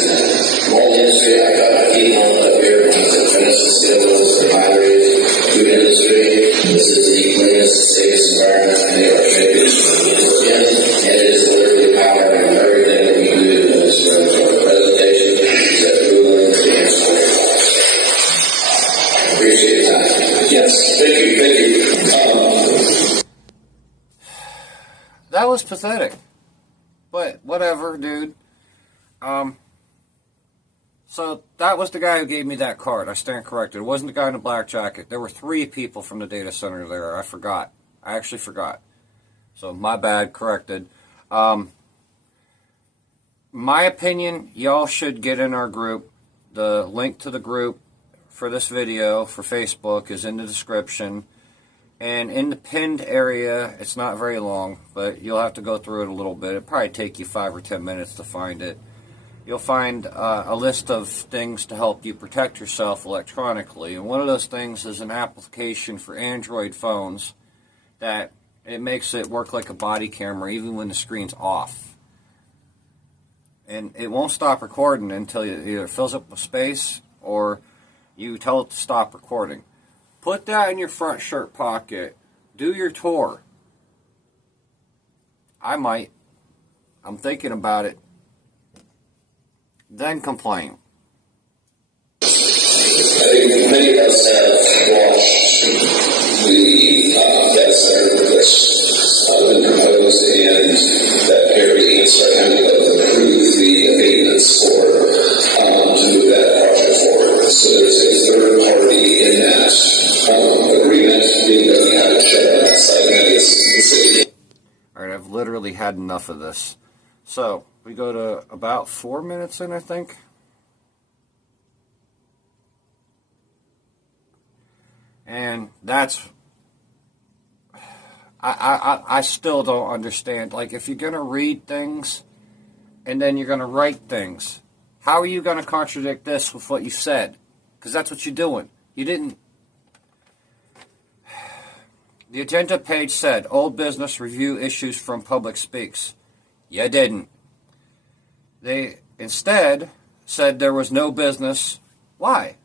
From all the industry, I got my feet on up here. I was at Furnace Skills, the refineries, food industry. This is the cleanest, safest environment anywhere should be. And it is literally powering everything that we do in this room, from the presentation to Googling to answering. Appreciate your time. Yes, thank you. That was pathetic. But whatever, dude. So that was the guy who gave me that card. I stand corrected. It wasn't the guy in the black jacket. There were 3 people from the data center there. I forgot. I actually forgot. So my bad, corrected. my opinion, y'all should get in our group. The link to the group for this video for Facebook is in the description. And in the pinned area, it's not very long, but you'll have to go through it a little bit. It'll probably take you 5 or 10 minutes to find it. You'll find a list of things to help you protect yourself electronically. And one of those things is an application for Android phones that it makes it work like a body camera even when the screen's off. And it won't stop recording until it either fills up with space or you tell it to stop recording. Put that in your front shirt pocket. Do your tour. I might. I'm thinking about it. Then complain. I think many of us have watched the data center that's been proposed, and that Perry and Stark County have approved the abatements for to move that project forward. So there's a third party in that agreement, being that we have a shed on that site, and that is the city. Alright, I've literally had enough of this. So, we go to about 4 minutes in, I think. And that's... I still don't understand. Like, if you're going to read things, and then you're going to write things, how are you going to contradict this with what you said? Because that's what you're doing. You didn't... The agenda page said, old business review issues from public speaks. You didn't. They instead said there was no business. Why?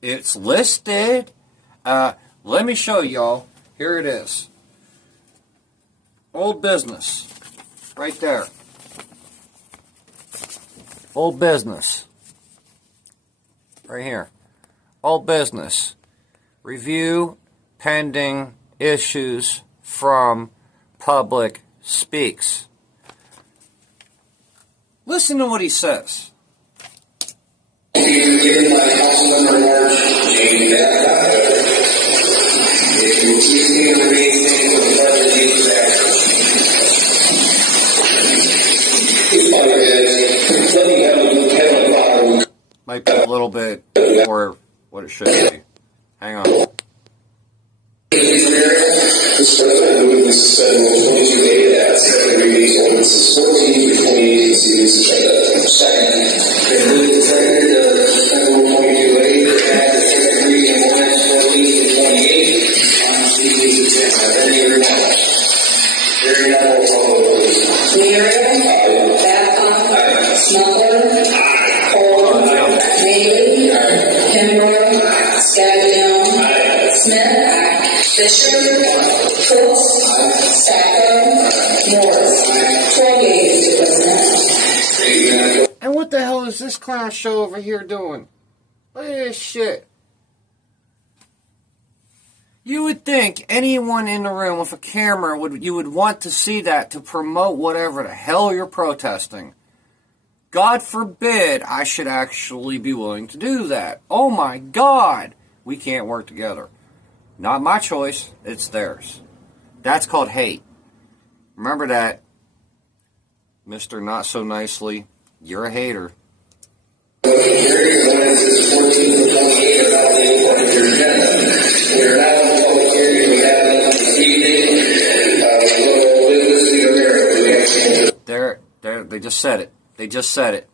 It's listed. Let me show y'all. Here it is. Old business. Right there. Old business. Right here. Old business. Review pending issues from public speaks. Listen to what he says. Given by Councilmember March, Jane if you will please be in the meeting for the budget needs action. Let me have a might be a little bit more what it should be. Hang on. This president moved to suspend Rule 22A to add second readings ordinances 14 through 28 and see this agenda. Second, it moved to second to suspend Rule 22A to add the second reading ordinance 14 through 28 on CP's agenda. Any remarks? Hearing none, roll call vote, please. Muriel? Babcock? Smucker? Cole? Bailey? Pembroke? Scavino? Smith? Fisher? Cooks? Stacker? Morris? 12 yeas, President. And what the hell is this clown show over here doing? Look at this shit. You would think anyone in the room with a camera you would want to see that to promote whatever the hell you're protesting. God forbid I should actually be willing to do that. Oh my God. We can't work together. Not my choice, it's theirs. That's called hate. Remember that, Mr. Not So Nicely. You're a hater. Hearing ordinances 14 through 28 are now being part of your agenda. We are now in the public hearing. We have none this evening. We'll go business leader Merrick. They just said it. They just said it.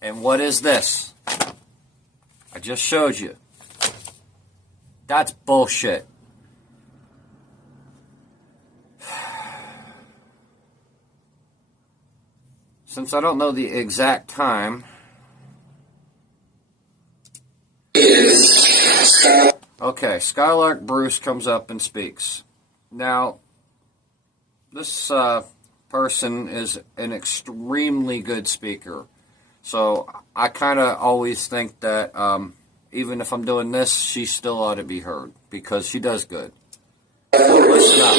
And what is this? I just showed you. That's bullshit. Since I don't know the exact time. Okay, Skylark Bruce comes up and speaks. Now, this person is an extremely good speaker. So I kind of always think that even if I'm doing this, she still ought to be heard because she does good. Listen up.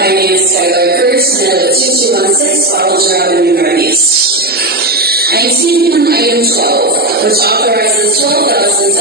My name is Skylar Bruce, and I live at 2216 Follinger Avenue Northeast. I am speaking on item 12, which authorizes $12,700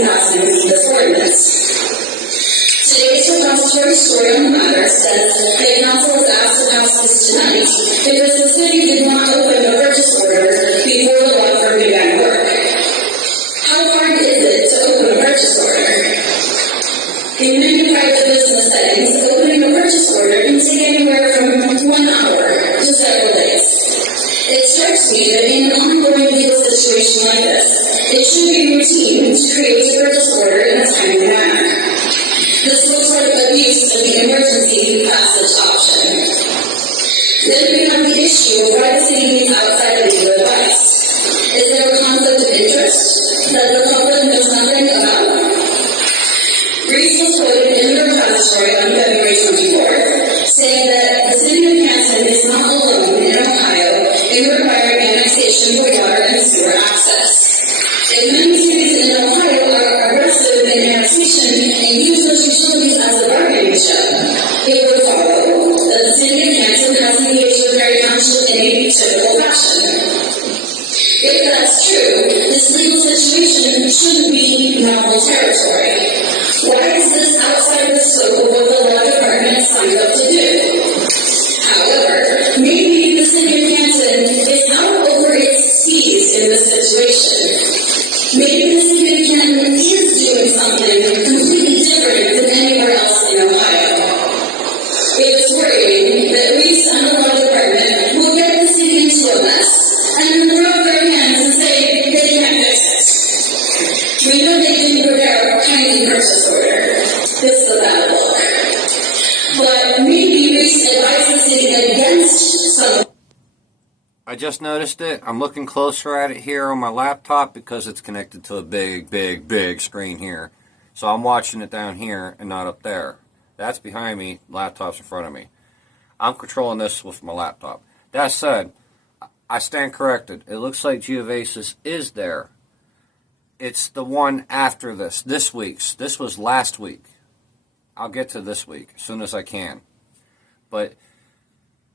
in passing this ordinance. Today's repository story on the matter says that council was asked to pass this tonight because the city did not open a purchase order before the law firm began work. How hard is it to open a purchase order? In many private business settings, opening a purchase order can take anywhere from 1 hour to several days. It strikes me that in an ongoing legal situation like this, it should be routine to create a purchase order in a timely manner. This looks like abuse of the emergency passage option. Then we have the issue of why the city needs outside legal advice. Is there a conflict of interest that the public knows nothing about? Reese was quoted in the repository on February 24th, saying that the city of Canton is not alone in Ohio in requiring annexation for water and sewer access. If many cities in Ohio are aggressive in annexation and use those utilities as a bargaining chip, it would follow that the city of Canton has engaged with Perry Township in a typical fashion. If that's true, this legal situation shouldn't be novel territory. Why is this outside the scope of what the law department signed up to do? However, maybe the city of Canton is out over its skis in this situation. Maybe the city of Canton is doing something completely different than anywhere else in Ohio. It's worrying that Reese and the law department will get the city into a mess and then throw up their hands and say they can't fix it. We know they didn't prepare a kindly purchase order. This is a bad look. But maybe Reese advised the city against some. I just noticed it. I'm looking closer at it here on my laptop because it's connected to a big screen here. So I'm watching it down here and not up there. That's behind me. Laptop's in front of me. I'm controlling this with my laptop. That said, I stand corrected. It looks like Geovasis is there. It's the one after this week's. This was last week. I'll get to this week as soon as I can. But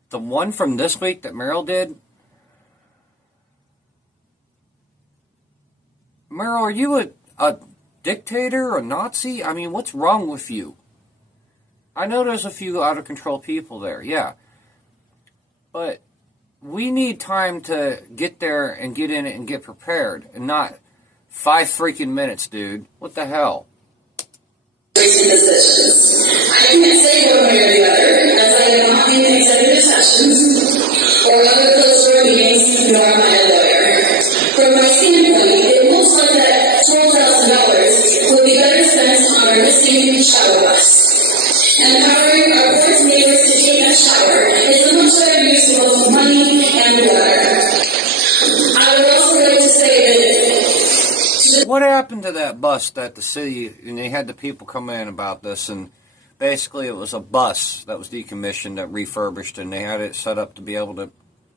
the one from this week that Meryl did, Meryl, are you a dictator, a Nazi? I mean, what's wrong with you? I know there's a few out-of-control people there, yeah. But we need time to get there and get in it and get prepared, and not 5 freaking minutes, dude. What the hell? Recent decisions. I can't say one way or the other, as I am not in executive sessions or other closed-door meetings, nor am I a lawyer. From my standpoint, it looks like that $12,000 would be better spent on our missing shower bus. Empowering our poor neighbors to take a shower is a much better use of both money and water. I would also like to say that. What happened to that bus that the city, and they had the people come in about this, and basically it was a bus that was decommissioned, that refurbished, and they had it set up to be able to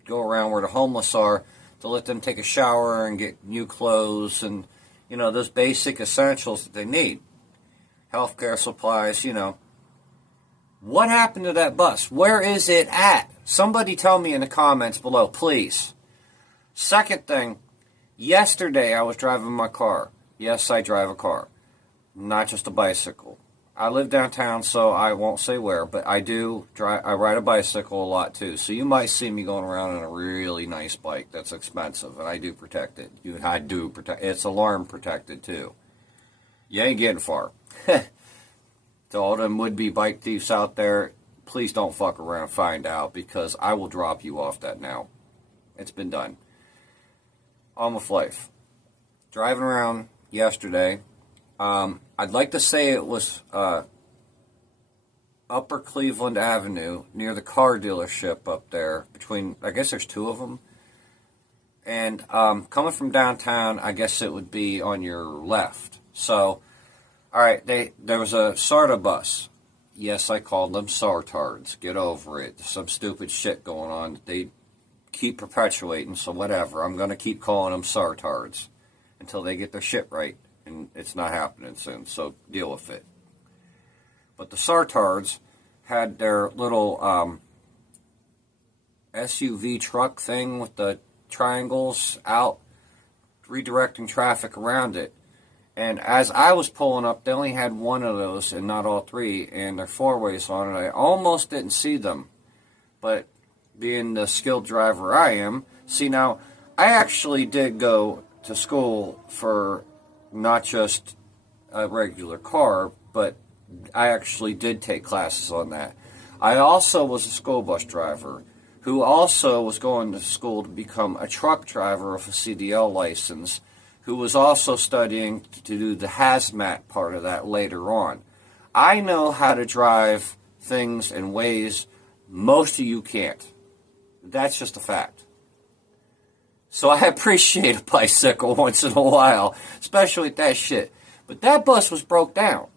go around where the homeless are to let them take a shower and get new clothes and, you know, those basic essentials that they need. Healthcare supplies, you know. What happened to that bus? Where is it at? Somebody tell me in the comments below, please. Second thing, yesterday I was driving my car. Yes, I drive a car, not just a bicycle. I live downtown, so I won't say where, but I do drive. I ride a bicycle a lot too. So you might see me going around on a really nice bike that's expensive, and I do protect it. I do protect. It's alarm protected too. You ain't getting far. To all them would-be bike thieves out there, please don't fuck around and find out, because I will drop you off that now. It's been done. On with life. Driving around yesterday. I'd like to say it was Upper Cleveland Avenue near the car dealership up there. Between, I guess there's 2 of them. And coming from downtown, I guess it would be on your left. So, all right, there was a SARTA bus. Yes, I called them sartards. Get over it. There's some stupid shit going on. They keep perpetuating, so whatever. I'm going to keep calling them sartards until they get their shit right. And it's not happening soon, so deal with it. But the sartards had their little SUV truck thing with the triangles out, redirecting traffic around it. And as I was pulling up, they only had one of those and not all three, and they're four-ways on it. I almost didn't see them, but being the skilled driver I am, see now, I actually did go to school for not just a regular car, but I actually did take classes on that. I also was a school bus driver who also was going to school to become a truck driver with a CDL license, who was also studying to do the hazmat part of that later on. I know how to drive things in ways most of you can't. That's just a fact. So I appreciate a bicycle once in a while, especially with that shit. But that bus was broke down.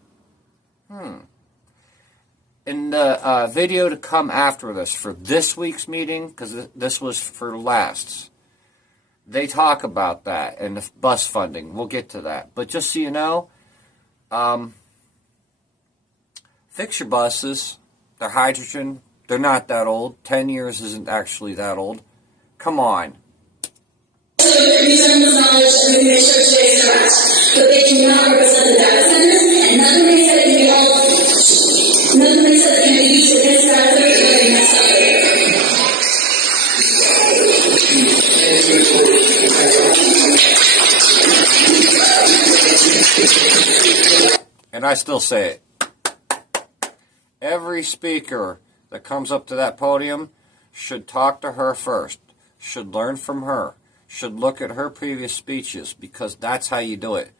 In the video to come after this, for this week's meeting, because this was for last, they talk about that and the bus funding. We'll get to that. But just so you know, fix your buses. They're hydrogen. They're not that old. 10 years isn't actually that old. Come on. Represent the knowledge and we make sure today is correct. But they do not represent the data centers, and nothing they said can be all, nothing they said can be used against that third or against that third. And I still say it. Every speaker that comes up to that podium should talk to her first, should learn from her, should look at her previous speeches, because that's how you do it.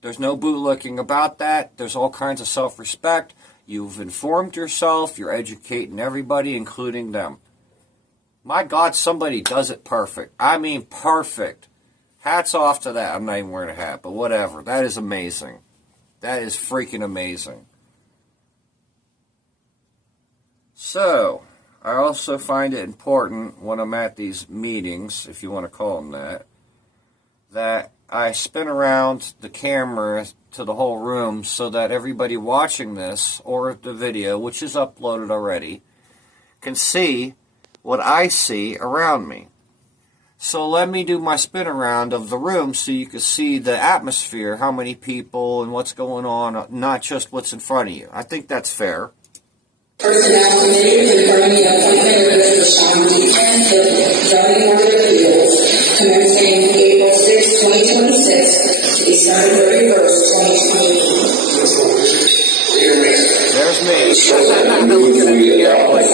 There's no bootlicking about that. There's all kinds of self-respect. You've informed yourself. You're educating everybody, including them. My God, somebody does it perfect. I mean perfect. Hats off to that. I'm not even wearing a hat, but whatever. That is amazing. That is freaking amazing. So, I also find it important when I'm at these meetings, if you want to call them that I spin around the camera to the whole room so that everybody watching this, or the video, which is uploaded already, can see what I see around me. So let me do my spin around of the room so you can see the atmosphere, how many people and what's going on, not just what's in front of you. I think that's fair. Personnel Committee confirming the appointment of Mr. Sean C.P.A.N. to the Zoning Board of Appeals commencing April 6, 2026 to December 31st, 2020. There's me. Looking at me like,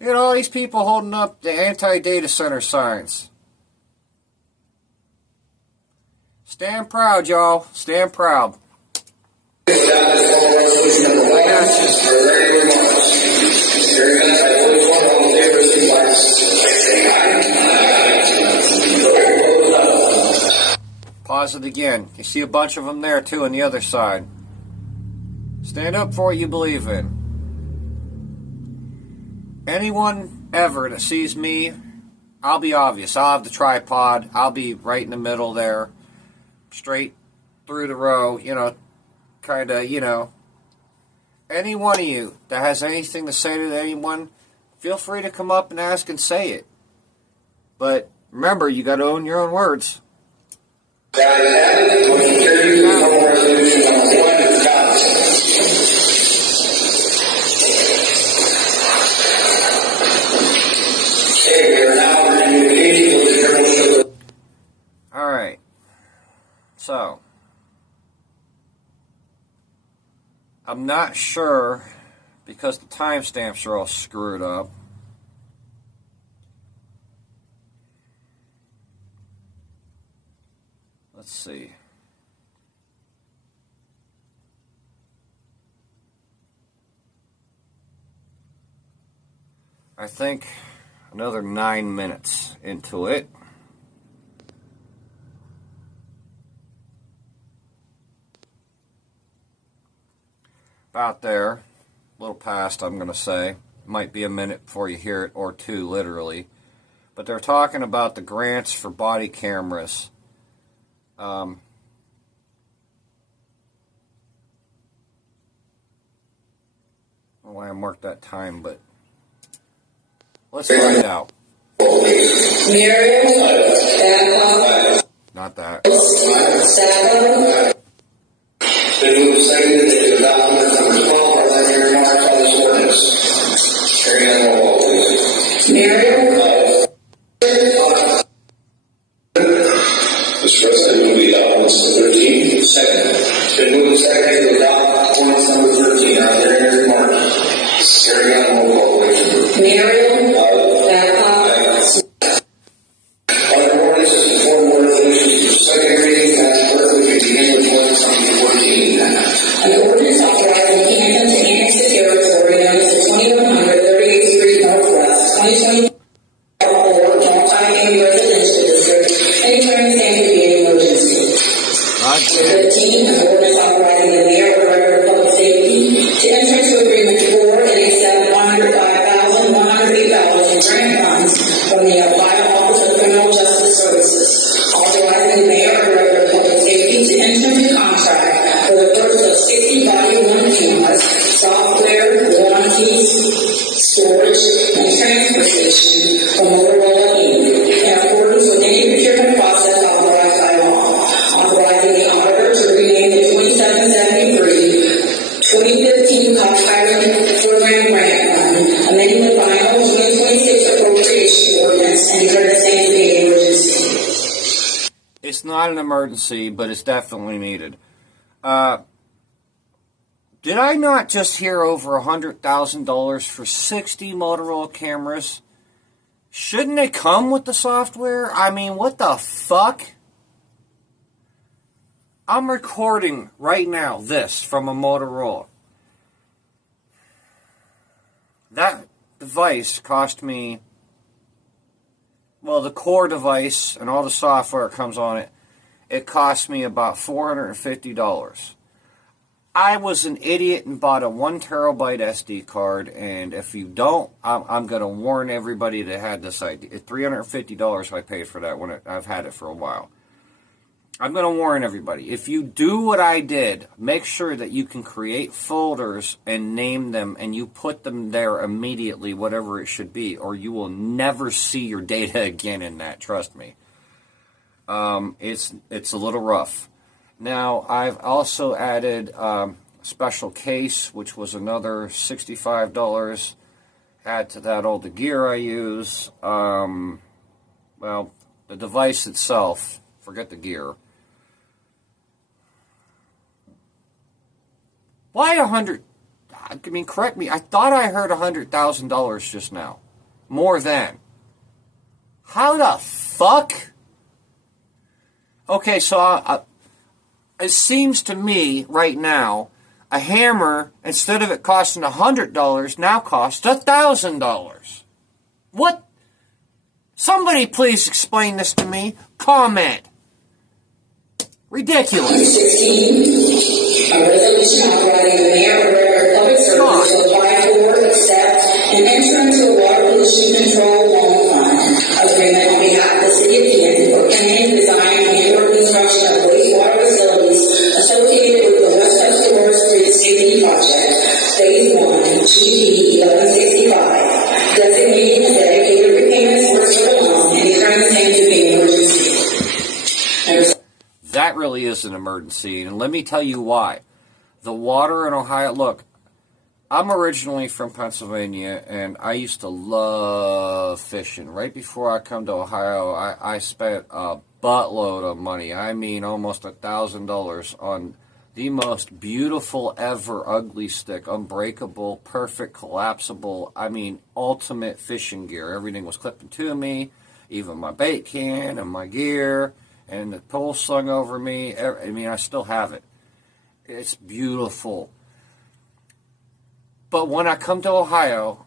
look at all these people holding up the anti-data center signs. Stand proud, y'all. Stand proud. Pause it again. You see a bunch of them there too on the other side. Stand up for what you believe in. Anyone ever that sees me, I'll be obvious. I'll have the tripod. I'll be right in the middle there, straight through the row, kind of, any one of you that has anything to say to anyone, feel free to come up and ask and say it. But remember, you got to own your own words. All right. So, I'm not sure, because the timestamps are all screwed up. Let's see. I think another 9 minutes into it. About there, a little past, I'm going to say. Might be a minute before you hear it, or two, literally. But they're talking about the grants for body cameras. I don't know why I marked that time, but let's find out. Muriel Babcock Sabo. Been moved and seconded that the document number 12 are then here marked on this ordinance. Hearing none, roll call, please. Merrill. Mr. President, move we adopt ordinance number 13. Second. Been moved and seconded to adopt ordinance number 13 are there here marked. Hearing none, roll call, please. Merrill. Babcock. Under ordinances to form resolutions for second reading, Madam Clerk, we can begin with ordinance number 14. An ordinance authorizing Canton to annex the territory known as the 2138th Street Northwest, 2020 multi-family residential district, and declaring the same to be an emergency. Roger. 15, an ordinance authorizing the mayor or director of public safety to enter into agreement for and accept $105,108 in grant funds from the Ohio Office of Criminal Justice Services, authorizing the mayor or director of public safety to enter into contract for the purchase of 60 body-worn cameras, software, warranties, storage, and transfer station from Motorola Inc. in accordance with any procurement process authorized by law, authorizing the auditor to rename the 2773 2015 Cox Highway Program Grant Fund, amending the final 2026 appropriation ordinance, and declare the same to be an emergency. It's not an emergency, but it's definitely needed. Did I not just hear over $100,000 for 60 Motorola cameras? Shouldn't they come with the software? I mean, what the fuck? I'm recording right now this from a Motorola. That device cost me, well, the core device and all the software that comes on it, it cost me about $450. I was an idiot and bought a 1 terabyte SD card, and if you don't, I'm going to warn everybody that had this idea. $350 I paid for that when I've had it for a while. I'm going to warn everybody. If you do what I did, make sure that you can create folders and name them, and you put them there immediately, whatever it should be, or you will never see your data again in that, trust me. It's a little rough. Now, I've also added special case, which was another $65. Add to that all the gear I use. Well, the device itself, forget the gear. Why 100? I mean, correct me. I thought I heard $100,000 just now. More than. How the fuck? Okay, so it seems to me right now, a hammer, instead of it costing $100, now costs $1,000. What? Somebody please explain this to me. Comment. Ridiculous. 16, a resolution authorizing the mayor or director of public service to apply for, accept, and enter into a water pollution control loan fund agreement on behalf of the city of Canton for planning, design, and/or construction of wastewater facilities associated with the West Coast Street Safety Project, Phase 1, GP 1165, designating a dedicated repayment source for the loan and declaring the same to be an emergency. That really is an emergency, and let me tell you why. The water in Ohio, look, I'm originally from Pennsylvania, and I used to love fishing. Right before I come to Ohio, I spent a buttload of money. I mean, almost $1,000 on the most beautiful ever ugly stick, unbreakable, perfect, collapsible, I mean, ultimate fishing gear. Everything was clipping to me, even my bait can and my gear, and the pole slung over me. I mean, I still have it. It's beautiful. But when I come to Ohio,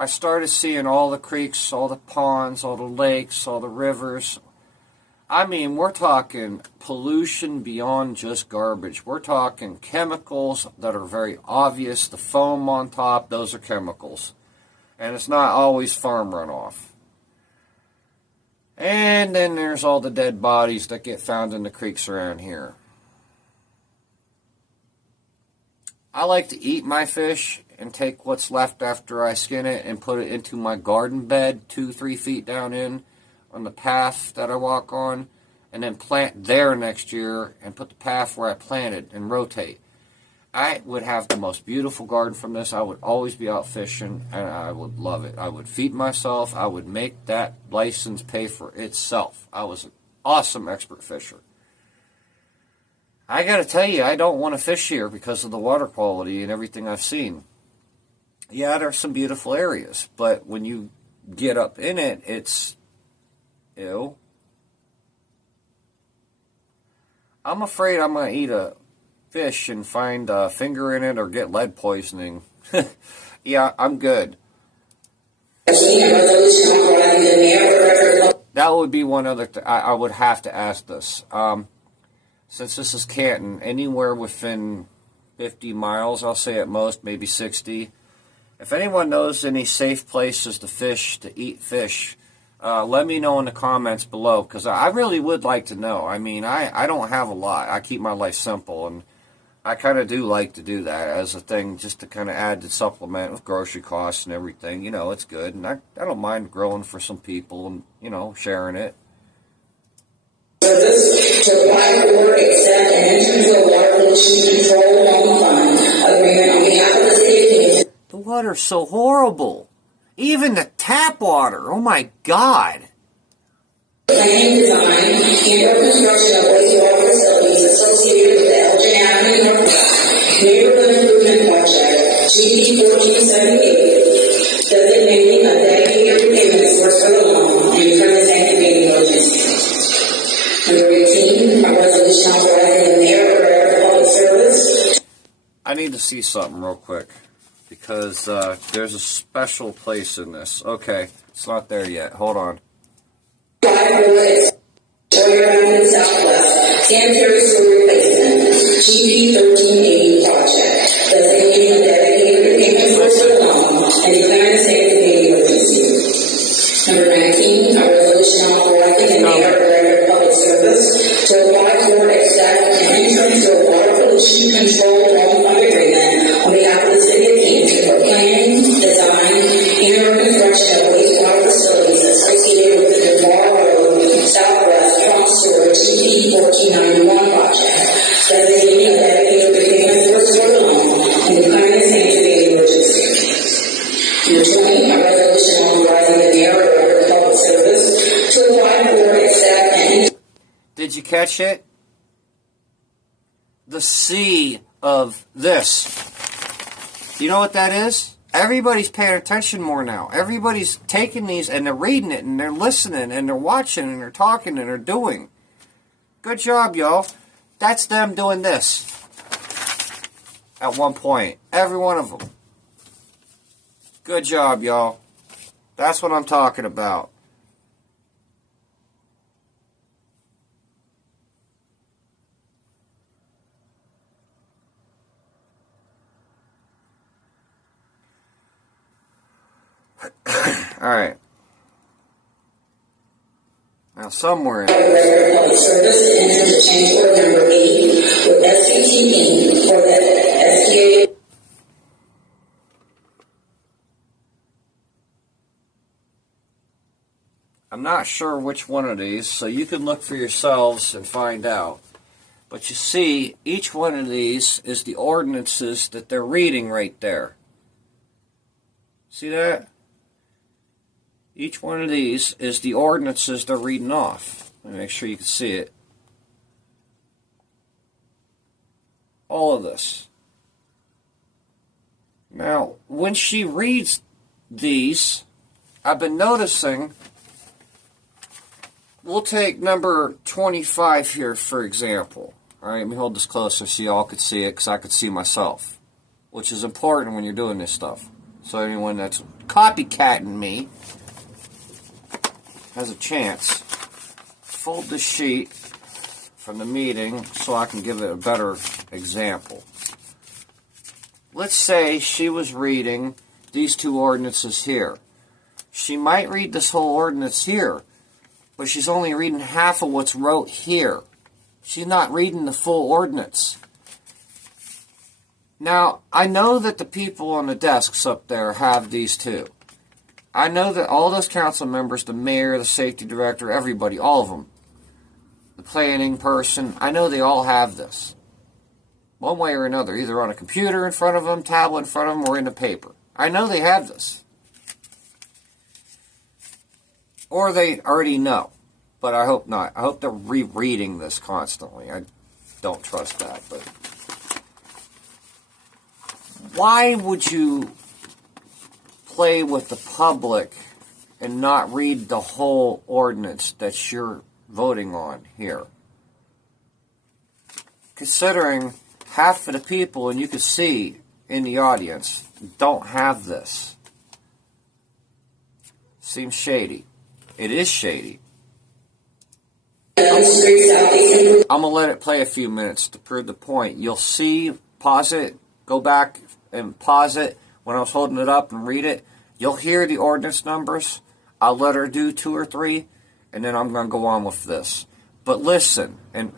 I started seeing all the creeks, all the ponds, all the lakes, all the rivers. I mean, we're talking pollution beyond just garbage. We're talking chemicals that are very obvious. The foam on top, those are chemicals. And it's not always farm runoff. And then there's all the dead bodies that get found in the creeks around here. I like to eat my fish and take what's left after I skin it and put it into my garden bed 2-3 feet down on the path that I walk on, and then plant there next year and put the path where I planted and rotate. I would have the most beautiful garden from this. I would always be out fishing, and I would love it. I would feed myself. I would make that license pay for itself. I was an awesome expert fisher. I got to tell you, I don't want to fish here because of the water quality and everything I've seen. Yeah, there's some beautiful areas, but when you get up in it, it's ew. I'm afraid I'm going to eat a fish and find a finger in it or get lead poisoning. Yeah, I'm good. That would be one other thing. I would have to ask this. Since this is Canton, anywhere within 50 miles, I'll say at most, maybe 60. If anyone knows any safe places to fish, to eat fish, let me know in the comments below, because I really would like to know. I mean, I don't have a lot. I keep my life simple, and I kind of do like to do that as a thing, just to kind of add to supplement with grocery costs and everything. You know, it's good, and I don't mind growing for some people and, you know, sharing it. Service to apply for, accept, and enter into a water pollution control loan fund agreement on behalf of the city of Canton. The water's so horrible. Even the tap water. Oh my God. Planning, design, and/or construction of wastewater facilities associated with the Elgin Avenue Northwest Neighborhood Improvement Project, GB 1478, designating a dedicated repayment source for the loan and declaring this activating emergency. Number 18, a resolution authorizing the mayor or director of public service. I need to see something real quick, because there's a special place in this. Okay, it's not there yet. Hold on. 546, Sawyer Avenue Southwest, sanitary sewer replacement, GB 1380 project, designating a dedicated repayment source for the loan and declaring a state of emergency. Number 19, a resolution authorizing the mayor or director of public service to apply for, accept, and enter into a water pollution control loan fund agreement on behalf of the city of Canton for planning, design, and/or construction of wastewater facilities associated with the DeVar Road Southwest Trunk Sewer GB 1491 project, designating a dedicated repayment source for the loan and declaring the same to be an emergency. Number 20, a resolution authorizing the mayor or director of public service to apply for, accept, and Did you catch it? The C of this. You know what that is? Everybody's paying attention more now. Everybody's taking these and they're reading it and they're listening and they're watching and they're talking and they're doing. Good job, y'all. That's them doing this. At one point. Every one of them. Good job, y'all. That's what I'm talking about. Alright. Now somewhere in this. Public service to enter into change order number 8 with C.P.A.N for the STA. I'm not sure which one of these, so you can look for yourselves and find out. But you see, each one of these is the ordinances that they're reading right there. See that? Each one of these is the ordinances they're reading off. Let me make sure you can see it. All of this. Now, when she reads these, I've been noticing, we'll take number 25 here, for example. All right, let me hold this closer so y'all could see it, because I could see myself, which is important when you're doing this stuff. So anyone that's copycatting me has a chance. Fold the sheet from the meeting so I can give it a better example. Let's say she was reading these two ordinances here. She might read this whole ordinance here, but she's only reading half of what's wrote here. She's not reading the full ordinance. Now, I know that the people on the desks up there have these too. I know that all those council members, the mayor, the safety director, everybody, all of them, the planning person, I know they all have this. One way or another, either on a computer in front of them, tablet in front of them, or in the paper. I know they have this. Or they already know. But I hope not. I hope they're rereading this constantly. I don't trust that. But why would you play with the public and not read the whole ordinance that you're voting on here? Considering half of the people, and you can see in the audience, don't have this. Seems shady. It is shady. I'm going to let it play a few minutes to prove the point. You'll see, pause it, go back and pause it when I was holding it up and read it. You'll hear the ordinance numbers. I'll let her do 2 or 3, and then I'm going to go on with this. But listen, and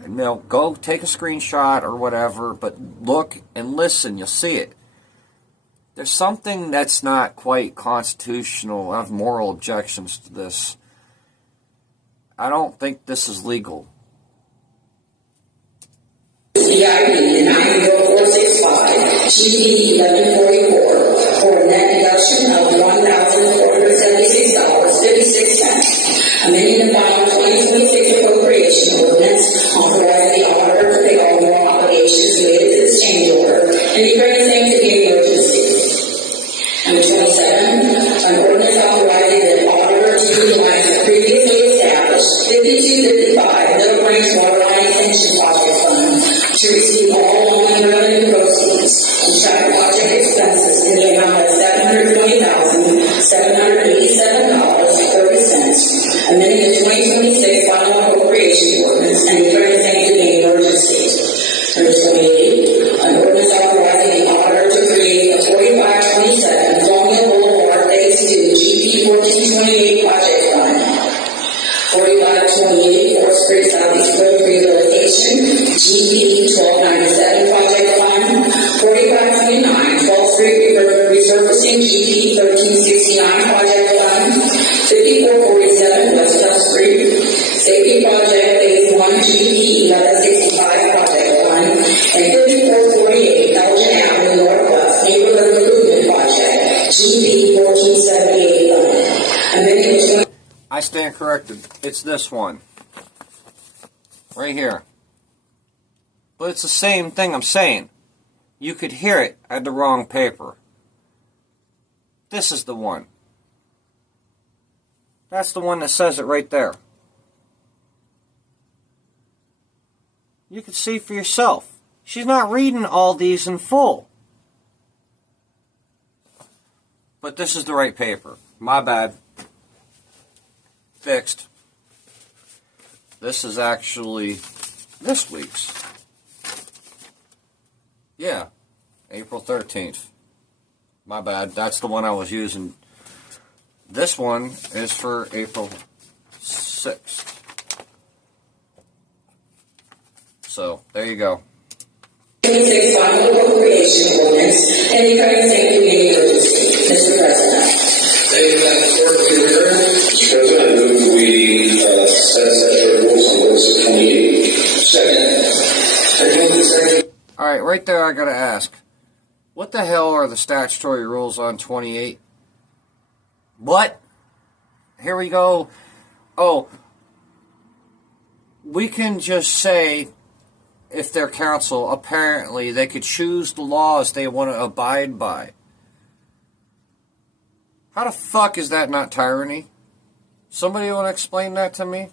go take a screenshot or whatever, but look and listen. You'll see it. There's something that's not quite constitutional. I have moral objections to this. I don't think this is legal. C.P.A.N. 90465, GB 1144, for a net deduction of $1,476.56. Amending the final 2026 appropriation ordinance, authorizing the auditor to pay all moral obligations related to this change order, and declaring the same to be an emergency. Number 27, an ordinance authorizing the auditor to utilize the previously established 5255 Middle Branch Waterline Extension Project Fund to receive all online revenue proceeds and track project expenses in the amount of $720,787.30, amending the 2026 final appropriation ordinance and declaring the same to be an emergency. Number 28, an ordinance authorizing the auditor to create a 4527 Colonial Boulevard Phase 2 GP 1428 Project Fund. 4528 4th Street Southeast Road Rehabilitation, GP 1297 Project Fund. 4529 12th Street Resurfacing, GP 1369 Project Fund. 5447 West Duff Street, Safety Project Phase 1, GP 1165 Project Fund. And 5448 Elgin Avenue Northwest Neighborhood Improvement Project, GP 1478 Fund. Amending the I stand corrected. It's this one. Right here. But it's the same thing I'm saying. You could hear it at the wrong paper. This is the one. That's the one that says it right there. You can see for yourself. She's not reading all these in full. But this is the right paper. My bad. Fixed. This is actually this week's. Yeah, April 13th. My bad. That's the one I was using. This one is for April 6th. So, there you go. 26 final appropriation ordinance and declaring the same to be an emergency. Mr. President. Thank you, Madam Clerk. Mr. President, I move we set statutory rules on ordinance 28. Second. Alright, right there I gotta ask. What the hell are the statutory rules on 28? What? Here we go. Oh, we can just say, if they're council, apparently they could choose the laws they want to abide by. How the fuck is that not tyranny? Somebody want to explain that to me?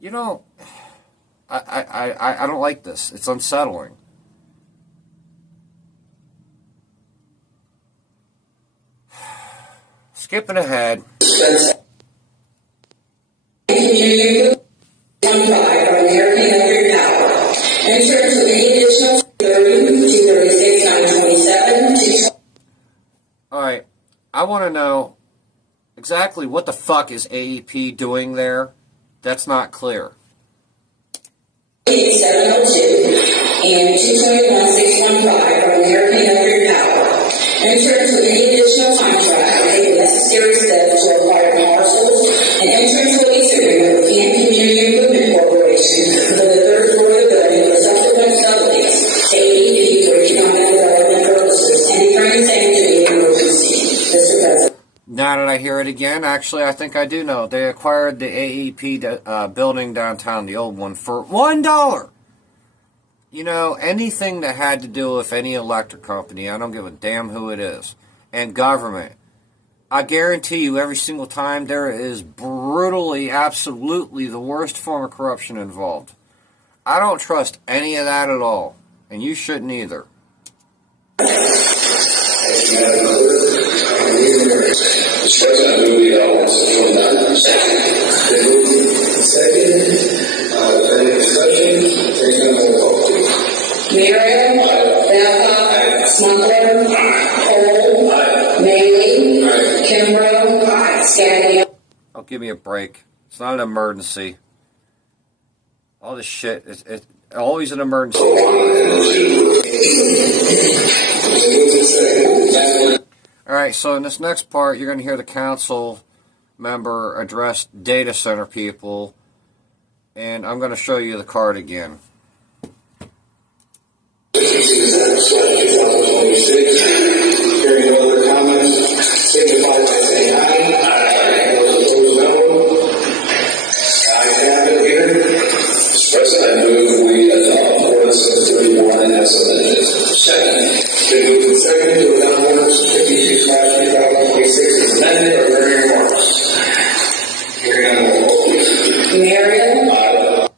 You know, I don't like this. It's unsettling. Skipping ahead. Alright, I want to know exactly what the fuck is AEP doing there. That's not clear. 702 and 221-615 from American Electric Power. In terms of any additional contract, take the necessary steps to acquire parcels and enter into a lease agreement with Canton Community Improvement Corporation it again. Actually, I think I do know. They acquired the AEP building downtown, the old one, for $1. You know, anything that had to do with any electric company, I don't give a damn who it is, and government, I guarantee you every single time there is brutally, absolutely the worst form of corruption involved. I don't trust any of that at all, and you shouldn't either. Mr. President, I move the allowance of $29. Second. Any discussion? Hearing none, roll call, please. Merrill, Babcock, Smuggler, Cole, Bailey, Kimbrough, Scaglia. Oh, give me a break. It's not an emergency. All this shit, it's always an emergency. Alright, so in this next part, you're going to hear the council member address data center people, and I'm going to show you the card again. 2026. Hearing no other comments, signify by saying aye. Aye. Those opposed, no. Ayes have it here. Mr. President, I move we adopt ordinance 31 as amended. Second. Been moved and seconded to adopt ordinance 52/2026 as amended. Are there any remarks? Hearing none, roll call, please. Merrill,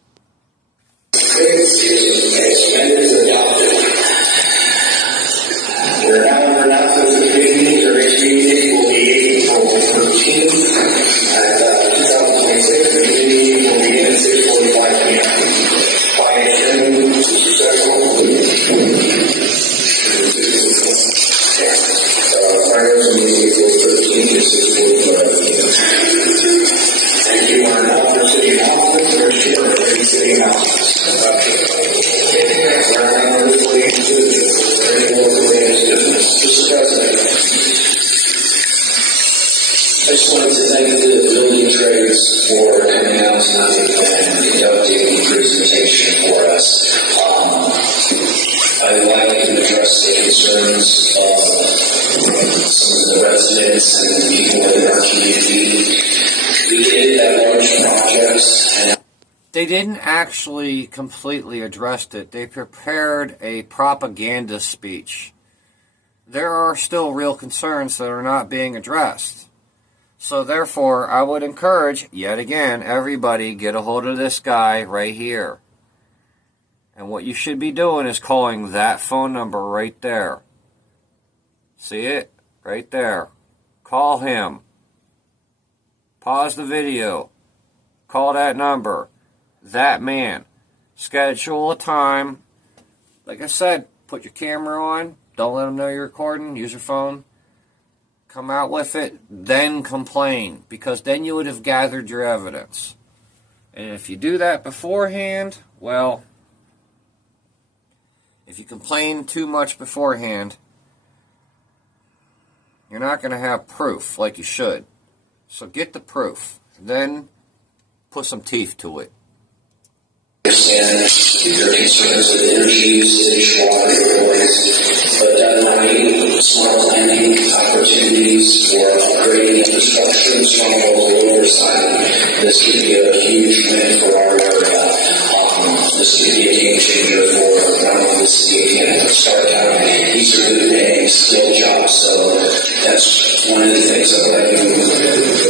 As amended is adopted. We're now under announcements of meetings. Our next meeting will be April 13th at 2026. The meeting will begin at 6:45 p.m. Finance Chairman, Mr. Sexton. Finance meeting April 13th at 6:45 p.m. Thank you. Our now for city announcements. Our chairman, city announcements. Mr. President, I just wanted to thank the building trades for coming out tonight and conducting the presentation for us. I'd like to address the concerns of some of the residents and the people in our community. We did that large projects and They didn't actually completely address it. They prepared a propaganda speech. There are still real concerns that are not being addressed. So therefore, I would encourage, yet again, everybody get a hold of this guy right here. And what you should be doing is calling that phone number right there. See it? Right there. Call him. Pause the video. Call that number. That man. Schedule a time. Like I said, put your camera on. Don't let them know you're recording. Use your phone. Come out with it. Then complain. Because then you would have gathered your evidence. And if you do that beforehand, well, if you complain too much beforehand, you're not going to have proof like you should. So get the proof. Then put some teeth to it. Understand your concerns with energy usage, water noise, but definitely smart planning opportunities for upgrading infrastructure and strong local oversight. This could be a huge win for our area. This could be a game changer for not only the city of Canton, but Startown. These are good paying, skilled jobs, so that's one of the things I'd like to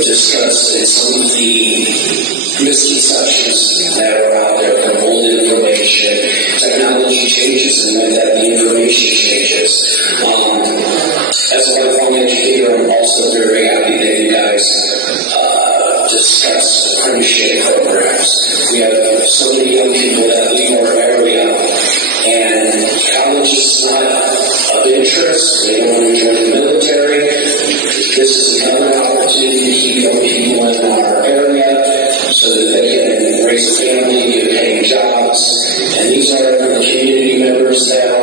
discuss is some of the misconceptions that are out there from old information. Technology changes, and with that, the information changes. As a lifelong educator, I'm also very happy that you guys discuss apprenticeship programs. We have so many young people that leave our area, and college is not of interest. They don't want to join the military. This is another opportunity to keep young people in our area so that they can raise a family, get paying jobs. And these are the community members that are...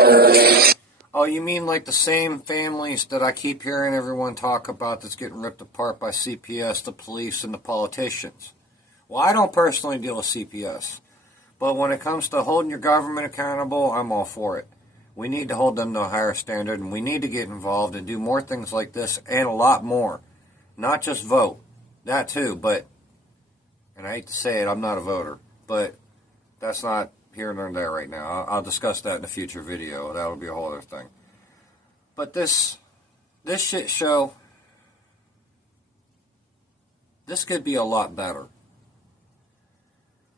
Oh, you mean like the same families that I keep hearing everyone talk about that's getting ripped apart by CPS, the police, and the politicians? Well, I don't personally deal with CPS. But when it comes to holding your government accountable, I'm all for it. We need to hold them to a higher standard, and we need to get involved and do more things like this and a lot more. Not just vote. That too, but, and I hate to say it, I'm not a voter, but that's not here nor there right now. I'll discuss that in a future video. That'll be a whole other thing. But this shit show, this could be a lot better.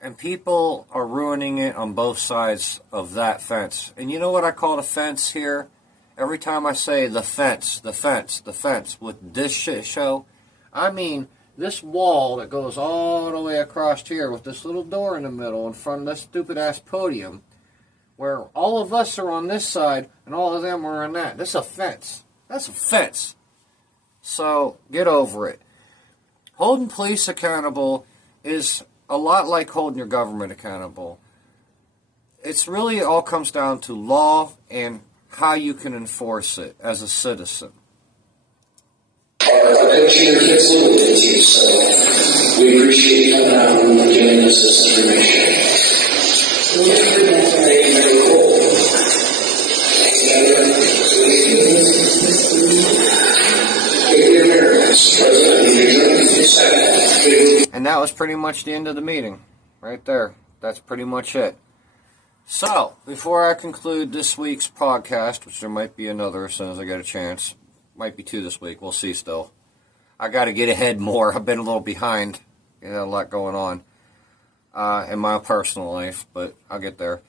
And people are ruining it on both sides of that fence. And you know what I call the fence here? Every time I say the fence, the fence, the fence with this shit show, I mean this wall that goes all the way across here with this little door in the middle in front of this stupid ass podium where all of us are on this side and all of them are on that. That's a fence. That's a fence. So get over it. Holding police accountable is a lot like holding your government accountable. It's really all comes down to law and how you can enforce it as a citizen. Our coaching our kids little bit too, so we appreciate you coming out and giving us this information. And that was pretty much the end of the meeting. Right there. That's pretty much it. So, before I conclude this week's podcast, which there might be another as soon as I get a chance, might be 2 this week, we'll see still. I got to get ahead more. I've been a little behind. Got a lot going on in my personal life, but I'll get there.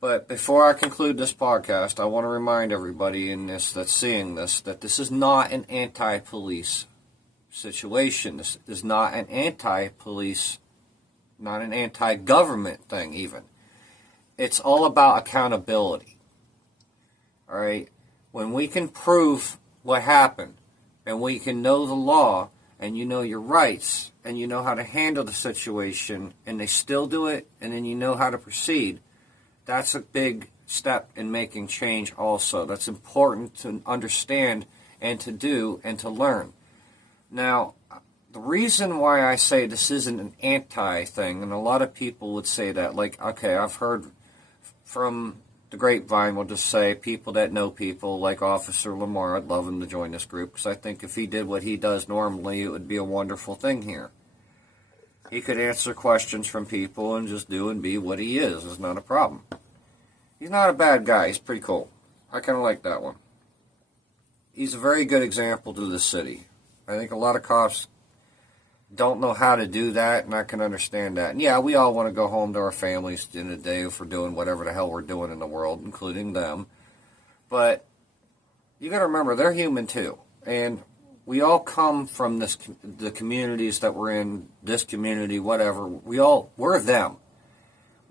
But before I conclude this podcast, I want to remind everybody in this that's seeing this that this is not an anti-police situation. This is not an anti-police, not an anti-government thing even. It's all about accountability. All right? When we can prove what happened, and we can know the law, and you know your rights, and you know how to handle the situation, and they still do it, and then you know how to proceed, that's a big step in making change also. That's important to understand and to do and to learn. Now, the reason why I say this isn't an anti-thing, and a lot of people would say that, like, okay, I've heard from the grapevine, we'll just say, people that know people, like Officer Lamar, I'd love him to join this group, because I think if he did what he does normally, it would be a wonderful thing here. He could answer questions from people and just do and be what he is. It's not a problem. He's not a bad guy. He's pretty cool. I kind of like that one. He's a very good example to the city. I think a lot of cops don't know how to do that, and I can understand that. And yeah, we all want to go home to our families at the end of the day if we're doing whatever the hell we're doing in the world, including them. But you got to remember, they're human too. And we all come from the communities that we're in, this community, whatever. We're them.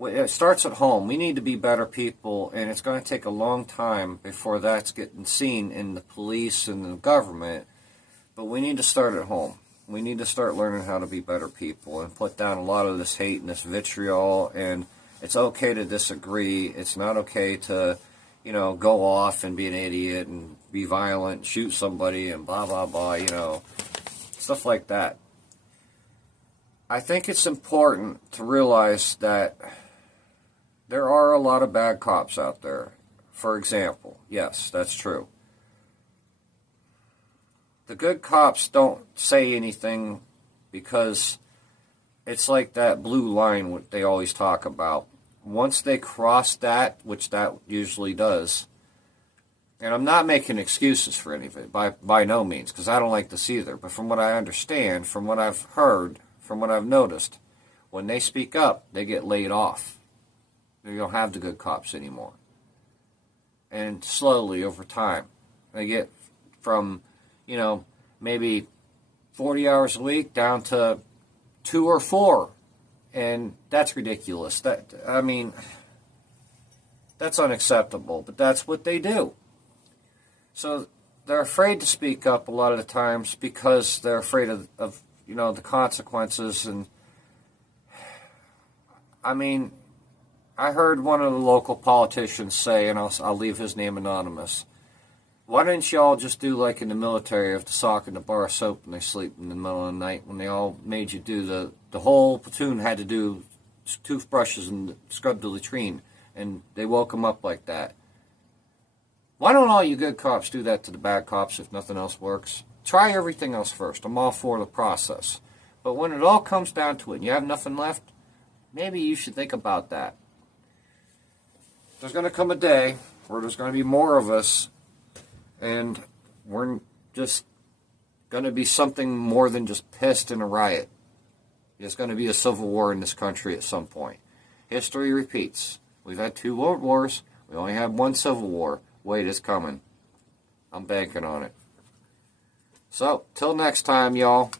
It starts at home. We need to be better people, and it's going to take a long time before that's getting seen in the police and the government. But we need to start at home. We need to start learning how to be better people and put down a lot of this hate and this vitriol. And it's okay to disagree. It's not okay to, go off and be an idiot and be violent, and shoot somebody and blah, blah, blah, stuff like that. I think it's important to realize that there are a lot of bad cops out there. For example, yes, that's true. The good cops don't say anything because it's like that blue line what they always talk about. Once they cross that, which that usually does, and I'm not making excuses for any of it, by no means, because I don't like this either, but from what I understand, from what I've heard, from what I've noticed, when they speak up, they get laid off. They don't have the good cops anymore. And slowly, over time, they get from maybe 40 hours a week down to 2 or 4. And that's ridiculous. That's unacceptable, but that's what they do. So they're afraid to speak up a lot of the times because they're afraid of the consequences. And I heard one of the local politicians say, and I'll leave his name anonymous, why didn't y'all just do like in the military of the sock and the bar of soap when they sleep in the middle of the night, when they all made you do the whole platoon had to do toothbrushes and scrub the latrine, and they woke them up like that. Why don't all you good cops do that to the bad cops if nothing else works? try everything else first. I'm all for the process. But when it all comes down to it and you have nothing left, maybe you should think about that. There's going to come a day where there's going to be more of us, and we're just going to be something more than just pissed in a riot. There's going to be a civil war in this country at some point. History repeats. We've had 2 world wars. We only had 1 civil war. Wait, it's coming. I'm banking on it. So, till next time, y'all.